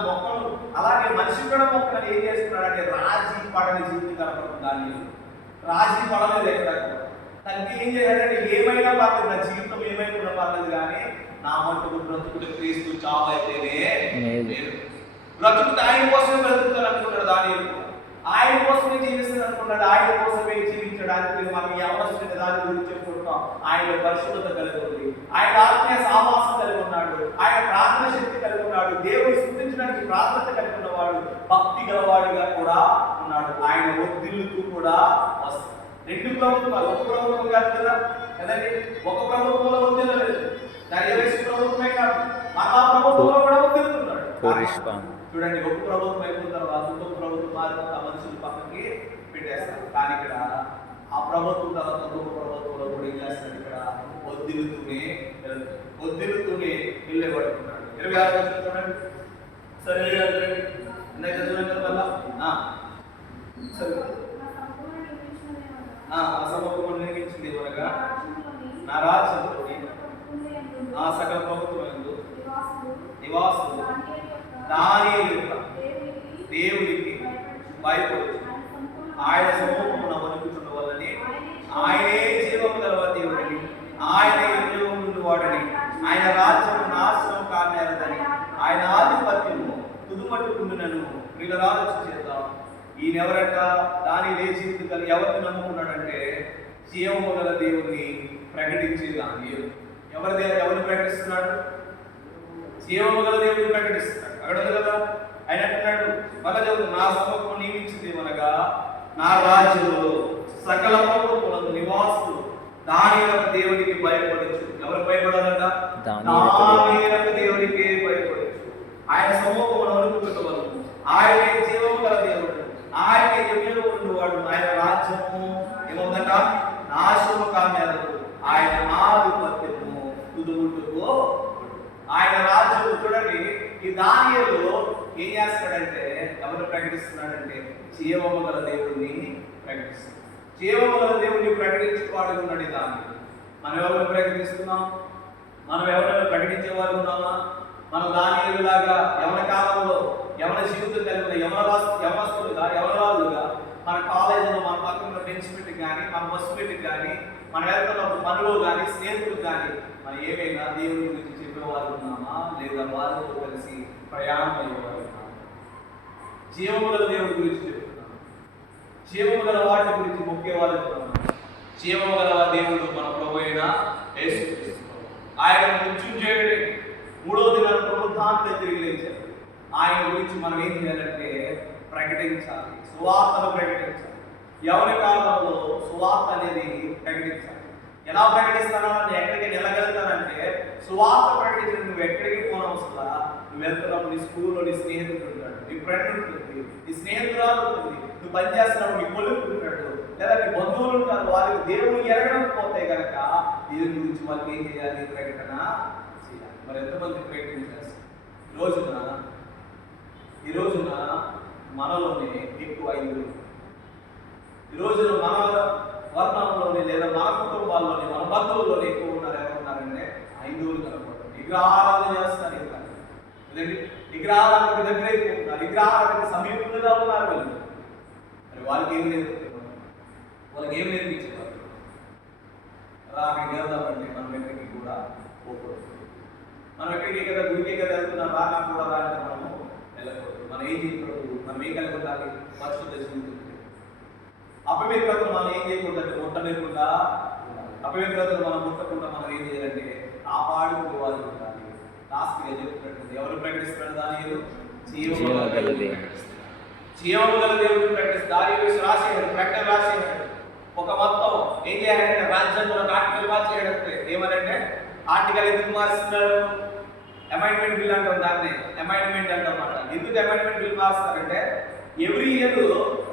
మొక్కలు, అలాగే మనిషి కూడా మొక్కలను ఏం చేస్తున్నాడంటే రాజీ పడని జీవితం కనపడుతుంది. దానియేలు రాజీ పడలేదు ఎక్కడ. తనకి ఏం చేయాలంటే ఏమైనా పర్లేదు, నా జీవితం ఏమైనా పర్లేదు, కానీ నా మట్టుకు బ్రతుకుడు క్రీస్తు, చావు అయితేనే లేదు. బ్రతుకుడు ఆయన కోసమే బ్రతుకుతాను అనుకున్నాడు దానియేలు. ఆయన కోసమే జీవిస్తాను అనుకున్నాడు, ఆయన కోసమే జీవించడానికి. మనం ఎవరు దాని గురించి చెప్పుకుంటాం. ఆయన పరిశుద్ధత కలిగి ఉంది, ఆయన ఆత్మీయ సావాసం కలిగి ఉన్నాడు, ఆయన ప్రార్థన శక్తి కలిగి ఉన్నాడు, దేవుని స్తుతించడానికి ప్రార్థన కలిగి ఉన్నవాడు, భక్తి గలవాడిగా కూడా ఉన్నాడు. ఆయన ఒత్తిళ్లతో కూడా వస్తాడు. రెండు ప్రభుత్వాలు, ఒక ప్రభుత్వం కాదు కదా కదండి, ఒక ప్రభుత్వంలో ఒత్తిడి లేదు, దైవవేశ ప్రభుత్వమే కాదు, మహా ప్రభుత్వంలో కూడా ఒత్తిడుతున్నాడు. చూడండి, ఒక ప్రభుత్వం అయిపోయిన తర్వాత ఇంకొక ప్రభుత్వం మారిపోతే ఆ మనుషులు పక్కకి పెట్టేస్తారు. కానీ ఇక్కడ ఆ ప్రభుత్వం తర్వాత ఇంకొక ప్రభుత్వంలో కూడా ఏం చేస్తాడు, ఇక్కడ ఒత్తిడుతూనే వెళ్ళబడుతున్నాడు. 26 చూడండి. సరే ఇందాక చదివాను వల్ల సరే అసమత్వం నిర్మించింది అనగా నా రాజ్యంలోని ఆ సకల ప్రభుత్వమందు నివాసులు దానియేలు యొక్క దేవునికి భయపడు ఆయన సమూహమున వణుకుతున్న వల్లనే ఆయనే జీవము గల దేవుడని, ఆయనే యుగములు వాడని, ఆయన రాజ్యము నాశనం కానేరదని, ఆయన ఆధిపత్యము తుదుమట్టుకుండునను వీళ్ళరాజు చేద్దాం. ఈయనెవరట, దాని లేచి ఎవరిని నమ్ముకున్నాడంటే జీవము గల దేవుని ప్రకటించే దానియేలు. ఎవరిని ప్రకటిస్తున్నాడు? జీవము గల దేవుని ప్రకటిస్తున్నాడు. అక్కడ ఉంది కదా, ఆయన అంటున్నాడు మళ్ళా చదువు, నా సమూహం నియమించింది అనగా నా రాజ్యంలో సకల ప్రభుత్వములకు నివాసులు దానియేలు దేవునికి భయపడచ్చు. ఎవరు భయపడాలంట? దానియేలు దేవునికి భయపడచ్చు. ఆయన సమూహమును అనుకుంటున్నవారు, ఆయనే జీవము గల దేవుడు, ఆయన ఎమ్మెల్యే ఉన్నవాడు, ఆయన రాజ్యము ఏముందట నాశనము కానేరదు, ఆయన ఆధిపత్యము తుదుముట్టుకో. ఆయన రాజ్యము చూడండి, ఈ దానియేలు ఏం చేస్తాడంటే ఎవరు ప్రకటిస్తున్నాడంటే జీవము గల దేవుడిని ప్రకటిస్తున్నాడు. జీవము గల దేవుడిని ప్రకటించుకోవాలి ఉన్నాడు ఈ దానియేలు. మనం ఎవరు ప్రకటిస్తున్నాం? మనం ఎవరైనా ప్రకటించే వారు ఉన్నామా? మనం దానియేలు లాగా యవన కాలంలో యవన జీవితం కలిగిన యవనస్తులుగా యవనరాజులుగా మన కాలేజీలో మన పక్కన బెంచ్ పెట్టి కానీ, మన బస్సు పెట్టి కానీ, మనం వెళ్తున్నప్పుడు పనులు కానీ, స్నేహితులు కానీ మనం ఏమైనా దేవుని గురించి చెప్పేవారు ఉన్నామా, లేదా వారితో కలిసి ప్రయాణం అయ్యేవారు ఉన్నామా? జీవము గల దేవుడి గురించి చెప్తున్నాం, జీవము గల వాటి గురించి మొక్కేవారు ఉన్నామా? జీవము గల దేవుడు మన ప్రభు అయిన యేసుక్రీస్తు, ఆయన మృత్యుంజయుడే, 3వ దినాన్ని పునరుత్థానంతో తిరిగి లేచారు. ఆయన గురించి మనం ఏం చేయాలంటే ప్రకటించాలి, సువార్తను ప్రకటించాలి. ఎవరి కాలంలో సువార్త అనేది ప్రకటించాలి. ఎలా ప్రకటిస్తానంటే ఎక్కడికి వెళ్ళగలుగుతానంటే సువార్త ప్రకటించిన నువ్వు ఎక్కడికి పోనవసలా. నువ్వు వెళ్తున్నప్పుడు నీ స్కూల్లో నీ స్నేహితుడు ఉంటాడు, నీ ఫ్రెండ్ ఉంటుంది, నీ స్నేహితురాలు ఉంటుంది, నువ్వు పనిచేస్తున్నప్పుడు నీ కొడుకు ఉంటాడు, లేదా నీ బంధువులు ఉంటారు. వారికి దేవుడు ఎరగకపోతే కనుక దేవుని గురించి వాళ్ళకి ఏం చేయాలి? ప్రకటన చేయాలి. మరి ఎంతమంది ప్రకటించాలి? ఈ రోజున మనలోనే ఎక్కువ ఐదుగురు, ఈ రోజున మన వర్ణంలోనే లేదా మన కుటుంబాల్లోనే మన బంధువుల్లోనే ఎక్కువ ఉన్నారు. ఎవరున్నారంటే ఐదుగురు కనపడతారు. విగ్రహారాధన చేస్తారు. విగ్రహారాధనకు దగ్గర ఎక్కువ ఉన్నారు, విగ్రహారాధనకు సమీపంగా ఉన్నారు వాళ్ళు. మరి వాళ్ళకి ఏమి నేర్పుతున్నారు? వాళ్ళకి ఏమి నేర్పించేవారు? అలా అక్కడికి వెళ్దామంటే మనం ఎక్కడికి కూడా పోకూడదు. మనం ఎక్కడికి కదా గుడికి కదా వెళ్తున్నాం, రాగా కూడా రాంటే మనము వెళ్ళకూడదు. మనం ఏం చేయకూడదు? మనం ఏం కలిగి ఉండాలి? పరిశుద్ధ జీవితం. అపవిత్రతను మనం ఏం చేయకూడదు? ముట్టలేకుండా అపవిత్రతను మనం ముట్టకుండా మనం ఏం చేయాలంటే కాపాడుకునే వాళ్ళు ఉండాలి. లాస్ట్గా చెప్తున్నట్టు ఎవరు ప్రకటిస్తున్నాడు? దానియేలు జీవము గల దేవుడిని ప్రకటిస్తాడు. దానియేలు రాసేయాడు, ప్రకటన రాసేయాడు. ఒక మొత్తం ఏం చేయాలంటే రాజ్యాంగంలో ఆర్టికల్ మార్చేయాలంటే ఏమనంటే ఆర్టికల్ ఎందుకు మారుస్తున్నారు? అమెండ్మెంట్ బిల్ అంటాం, దాన్ని అమెండ్మెంట్ అంటామాట. ఎందుకు అమెండ్మెంట్ బిల్ మారుస్తారంటే ఎవ్రీ ఇయర్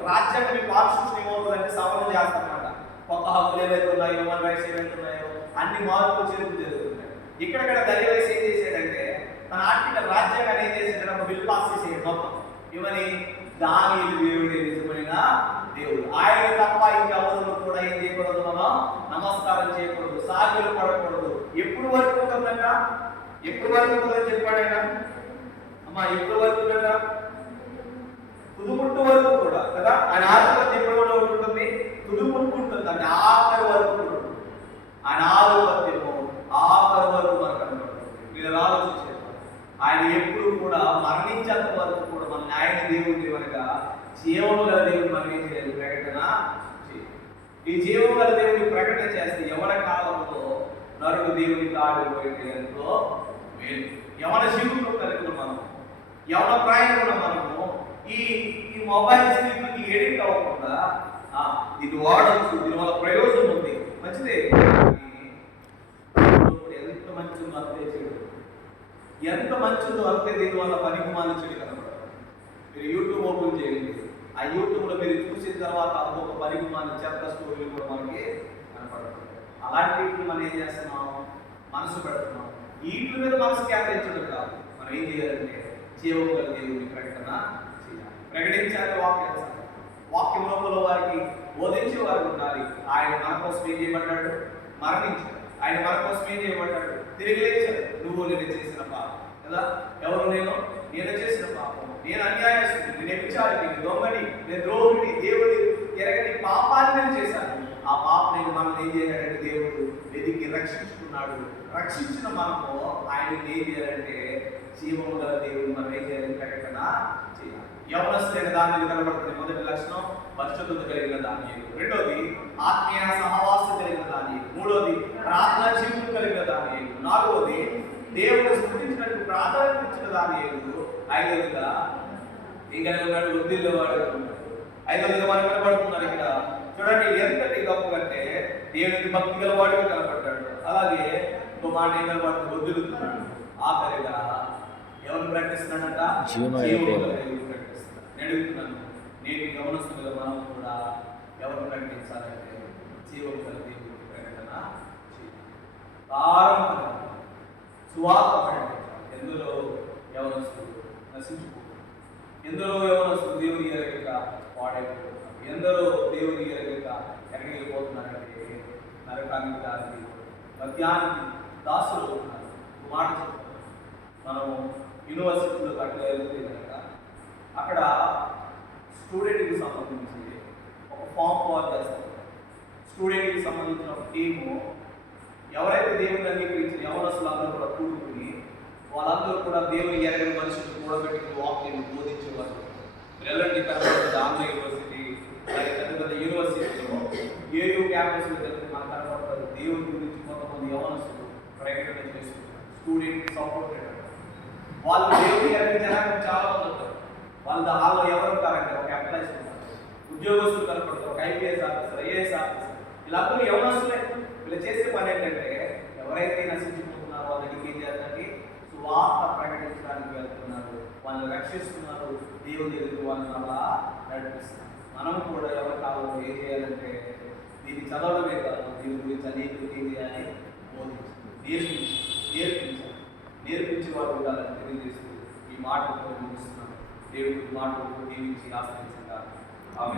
రాజ్యాంగం కాన్స్టిట్యూషన్ ఏమవుతుందంటే సవరణ చేస్తారన్నమాట. కొత్త హక్కులు ఏవైతే ఉన్నాయో, హ్యూమన్ రైట్స్ ఏవైతే ఉన్నాయో అన్ని మార్పులు చేర్పులు జరుగుతున్నాయి. ఇక్కడ దయచేసి ఏం చేశాడంటే మన ఆర్టికల్ రాజ్యాంగాన్ని ఏం చేశాడంటే ఒక బిల్ పాస్ చేసేది మొత్తం. ఇవన్నీ దానియేలు దేవుడే నిజమైన దేవుడు. ఆయన తప్ప ఇంకెవరు కూడా ఏం చేయకూడదు, మనం నమస్కారం చేయకూడదు, సాగిలు పడకూడదు. ఎప్పుడు వరకు ఉంటుందంట? ఎప్పుడు వరకు ఉంటుందని చెప్పాడు ఆయన. అమ్మా ఎప్పుడు వరకు ఉంటుందా? తుదుముట్టు వరకు కూడా కదా. ఆయన ఆధిపత్యం ఎప్పుడు వరకు ఉంటుంది? తుదుముట్టు ఉంటుంది అంటే ఆఖరి వరకు ఉంటుంది. ఆయన ఆధిపత్యము ఆఖరి వరకు మనకు కనబడుతుంది. మీరు ఆలోచించారు, ఆయన ఎప్పుడు కూడా మరణించేంత వరకు కూడా మన న్యాయ దేవుడి మనగా జీవము గల దేవుడు మనం ఏం చేయాలి? ప్రకటన చేయాలి. ఈ జీవము గల దేవుడిని ప్రకటన చేస్తే యవన కాలంలో నరుడు దేవుని కాడిపోయేది ఎంతో మేలు. యవన జీవితంలో కలిగిన మనం, యవన ప్రాయంలో మనము ఈ మొబైల్ స్క్రీన్కి ఎడిట్ అవ్వకుండా ఇది వాడవచ్చు, దీనివల్ల ప్రయోజనం ఉంది, మంచిదే. ఎంత మంచిదో అంతే చెడు, ఎంత మంచిదో అంతే దీనివల్ల పనికి మాలి చెడు కనపడదు. మీరు యూట్యూబ్ ఓపెన్ చేయండి, ఆ యూట్యూబ్లో మీరు చూసిన తర్వాత ఒక పనికి మాలి చెత్త స్టోరీలు కూడా మనకి కనపడదు. అలాంటి మనం ఏం చేస్తున్నాం? మనసు పెడుతున్నాం. వీటి మీద మనసు కేంద్రించడం కాదు. మనం ఏం చేయాలంటే జీవం గల దేవుని ప్రకటన చేయాలి, ప్రకటించాలి. వాక్యం లోపల వారికి బోధించే వారు ఉండాలి. ఆయన మన కోసం ఏం చేయబడ్డాడు? మరణించాడు. ఆయన మన కోసం ఏం చేయబడ్డాడు? తిరిగి లేచాడు. నువ్వు నేను చేసిన పాపం కదా. ఎవరు? నేను చేసిన పాపం, నేను అన్యాయస్తుని, నేను వ్యభిచారిని, నేను దొంగని, నేను ద్రోహిని, దేవుడి ఎరగని పాపాన్ని నేను చేశాను. ఆ పాపని మనం ఏం చేయాలంటే దేవుడు వెతికి రక్షించుకున్నాడు. రక్షించిన మనము ఆయన ఏం చేయాలంటే జీవము గల దేవుడు మనం ఏం చేయాలి? ప్రకటన చేయాలి. యవనస్తులైన దాని కనబడుతుంది. మొదటి లక్షణం పరిశుద్ధత కలిగిన దానియేలు. రెండోది ఆత్మీయ సహవాసం కలిగిన దానియేలు. మూడోది ప్రార్థన జీవితం కలిగిన దానియేలు. నాలుగోది దేవుడు స్తుతించినట్టు ప్రాధాన్యత ఇచ్చిన దానియేలు. ఐదవదిగా ఇంకా వృద్ధిలో వాడు. ఐదవదిగా మనకు కనబడుతున్నారు ఇక్కడ. చూడండి ఎంతటి గొప్ప అంటే దేవునికి భక్తి గల వాడిగా కనబడ్డాడు. అలాగే ఇంకో మాట ఏం కనబడుతుంది? వృద్ధులుతున్నాడు. ఆఖరిగా ఎవరు ప్రకటిస్తున్నాడంట? నేను అడుగుతున్నాను, నేటి గమనిస్తున్న మనం కూడా ఎవరు ప్రకటించాలంటే జీవం గల దేవుని ప్రకటన చేయాలి. సువార్త ప్రకటించాలి. ఎందులో యవనస్తులు నశించిపోతున్నారు, ఎందరో యవనస్తులు దేవుని ఎరగక పాడైపోతున్నారు, ఎందరో దేవుని ఎరగక ఎరగలిపోతున్నారంటే నరకానికి దారి, మద్యానికి దాసులు అవుతున్నారు. మాట చెప్తారు, మనం యూనివర్సిటీలో అట్లా వెళ్తే కనుక అక్కడ స్టూడెంట్కి సంబంధించి ఒక ఫామ్ తయారు చేస్తారు. స్టూడెంట్కి సంబంధించిన ఒక టీము ఎవరైతే దేవుని అంగీకరించిన యవనస్తులు అందరూ కూడా కూడుకుని వాళ్ళందరూ కూడా దేవుని ఎరగని మనుషులు కూడబెట్టి వాక్యాన్ని బోధించేవారు. వెళ్ళండి కనబడుతుంది ఆంధ్ర యూనివర్సిటీ, అలాగే పెద్ద పెద్ద యూనివర్సిటీలో ఏయూ క్యాంపస్లో వెళ్తే మనకు కనబడతారు. దేవుని గురించి కొంతమంది యవనస్తులు ప్రకటన చేస్తున్నారు. స్టూడెంట్కి సపోర్ట్ వాళ్ళు దేవుని ఎరగని జనానికి చాలా మంది ఉంటారు. వాళ్ళు ఎవరు ఉంటారంటే ఒక ఎంప్లాయీస్ ఉంటారు, ఉద్యోగస్తులు కనపడతారు, ఒక ఐపీఎస్ ఆఫీసర్, ఐఏఎస్ ఆఫీసర్, వీళ్ళందరూ యవనస్తులే. వీళ్ళు చేసే పని ఏంటంటే ఎవరైతే నశించిపోతున్నారో వాళ్ళ దగ్గరికి ఏం చేస్తారంటే సువార్త ప్రకటించడానికి వెళ్తున్నారు, వాళ్ళని రక్షిస్తున్నారు, దేవుని ఎదురు వాళ్ళని అలా నడిపిస్తున్నారు. మనం కూడా ఎవరి కాలంలో ఏం చేయాలంటే దీన్ని చదవడమే కాదు, దీని గురించి అనేక ఏం చేయాలి? బోధించాలి, నేర్పించే వారు ఉండాలని తెలియజేస్తూ ఈ మాటలతో ముగిస్తున్నాను. దేవుడి మాటలు దీవించి ఆశ్రయించగా ఆమె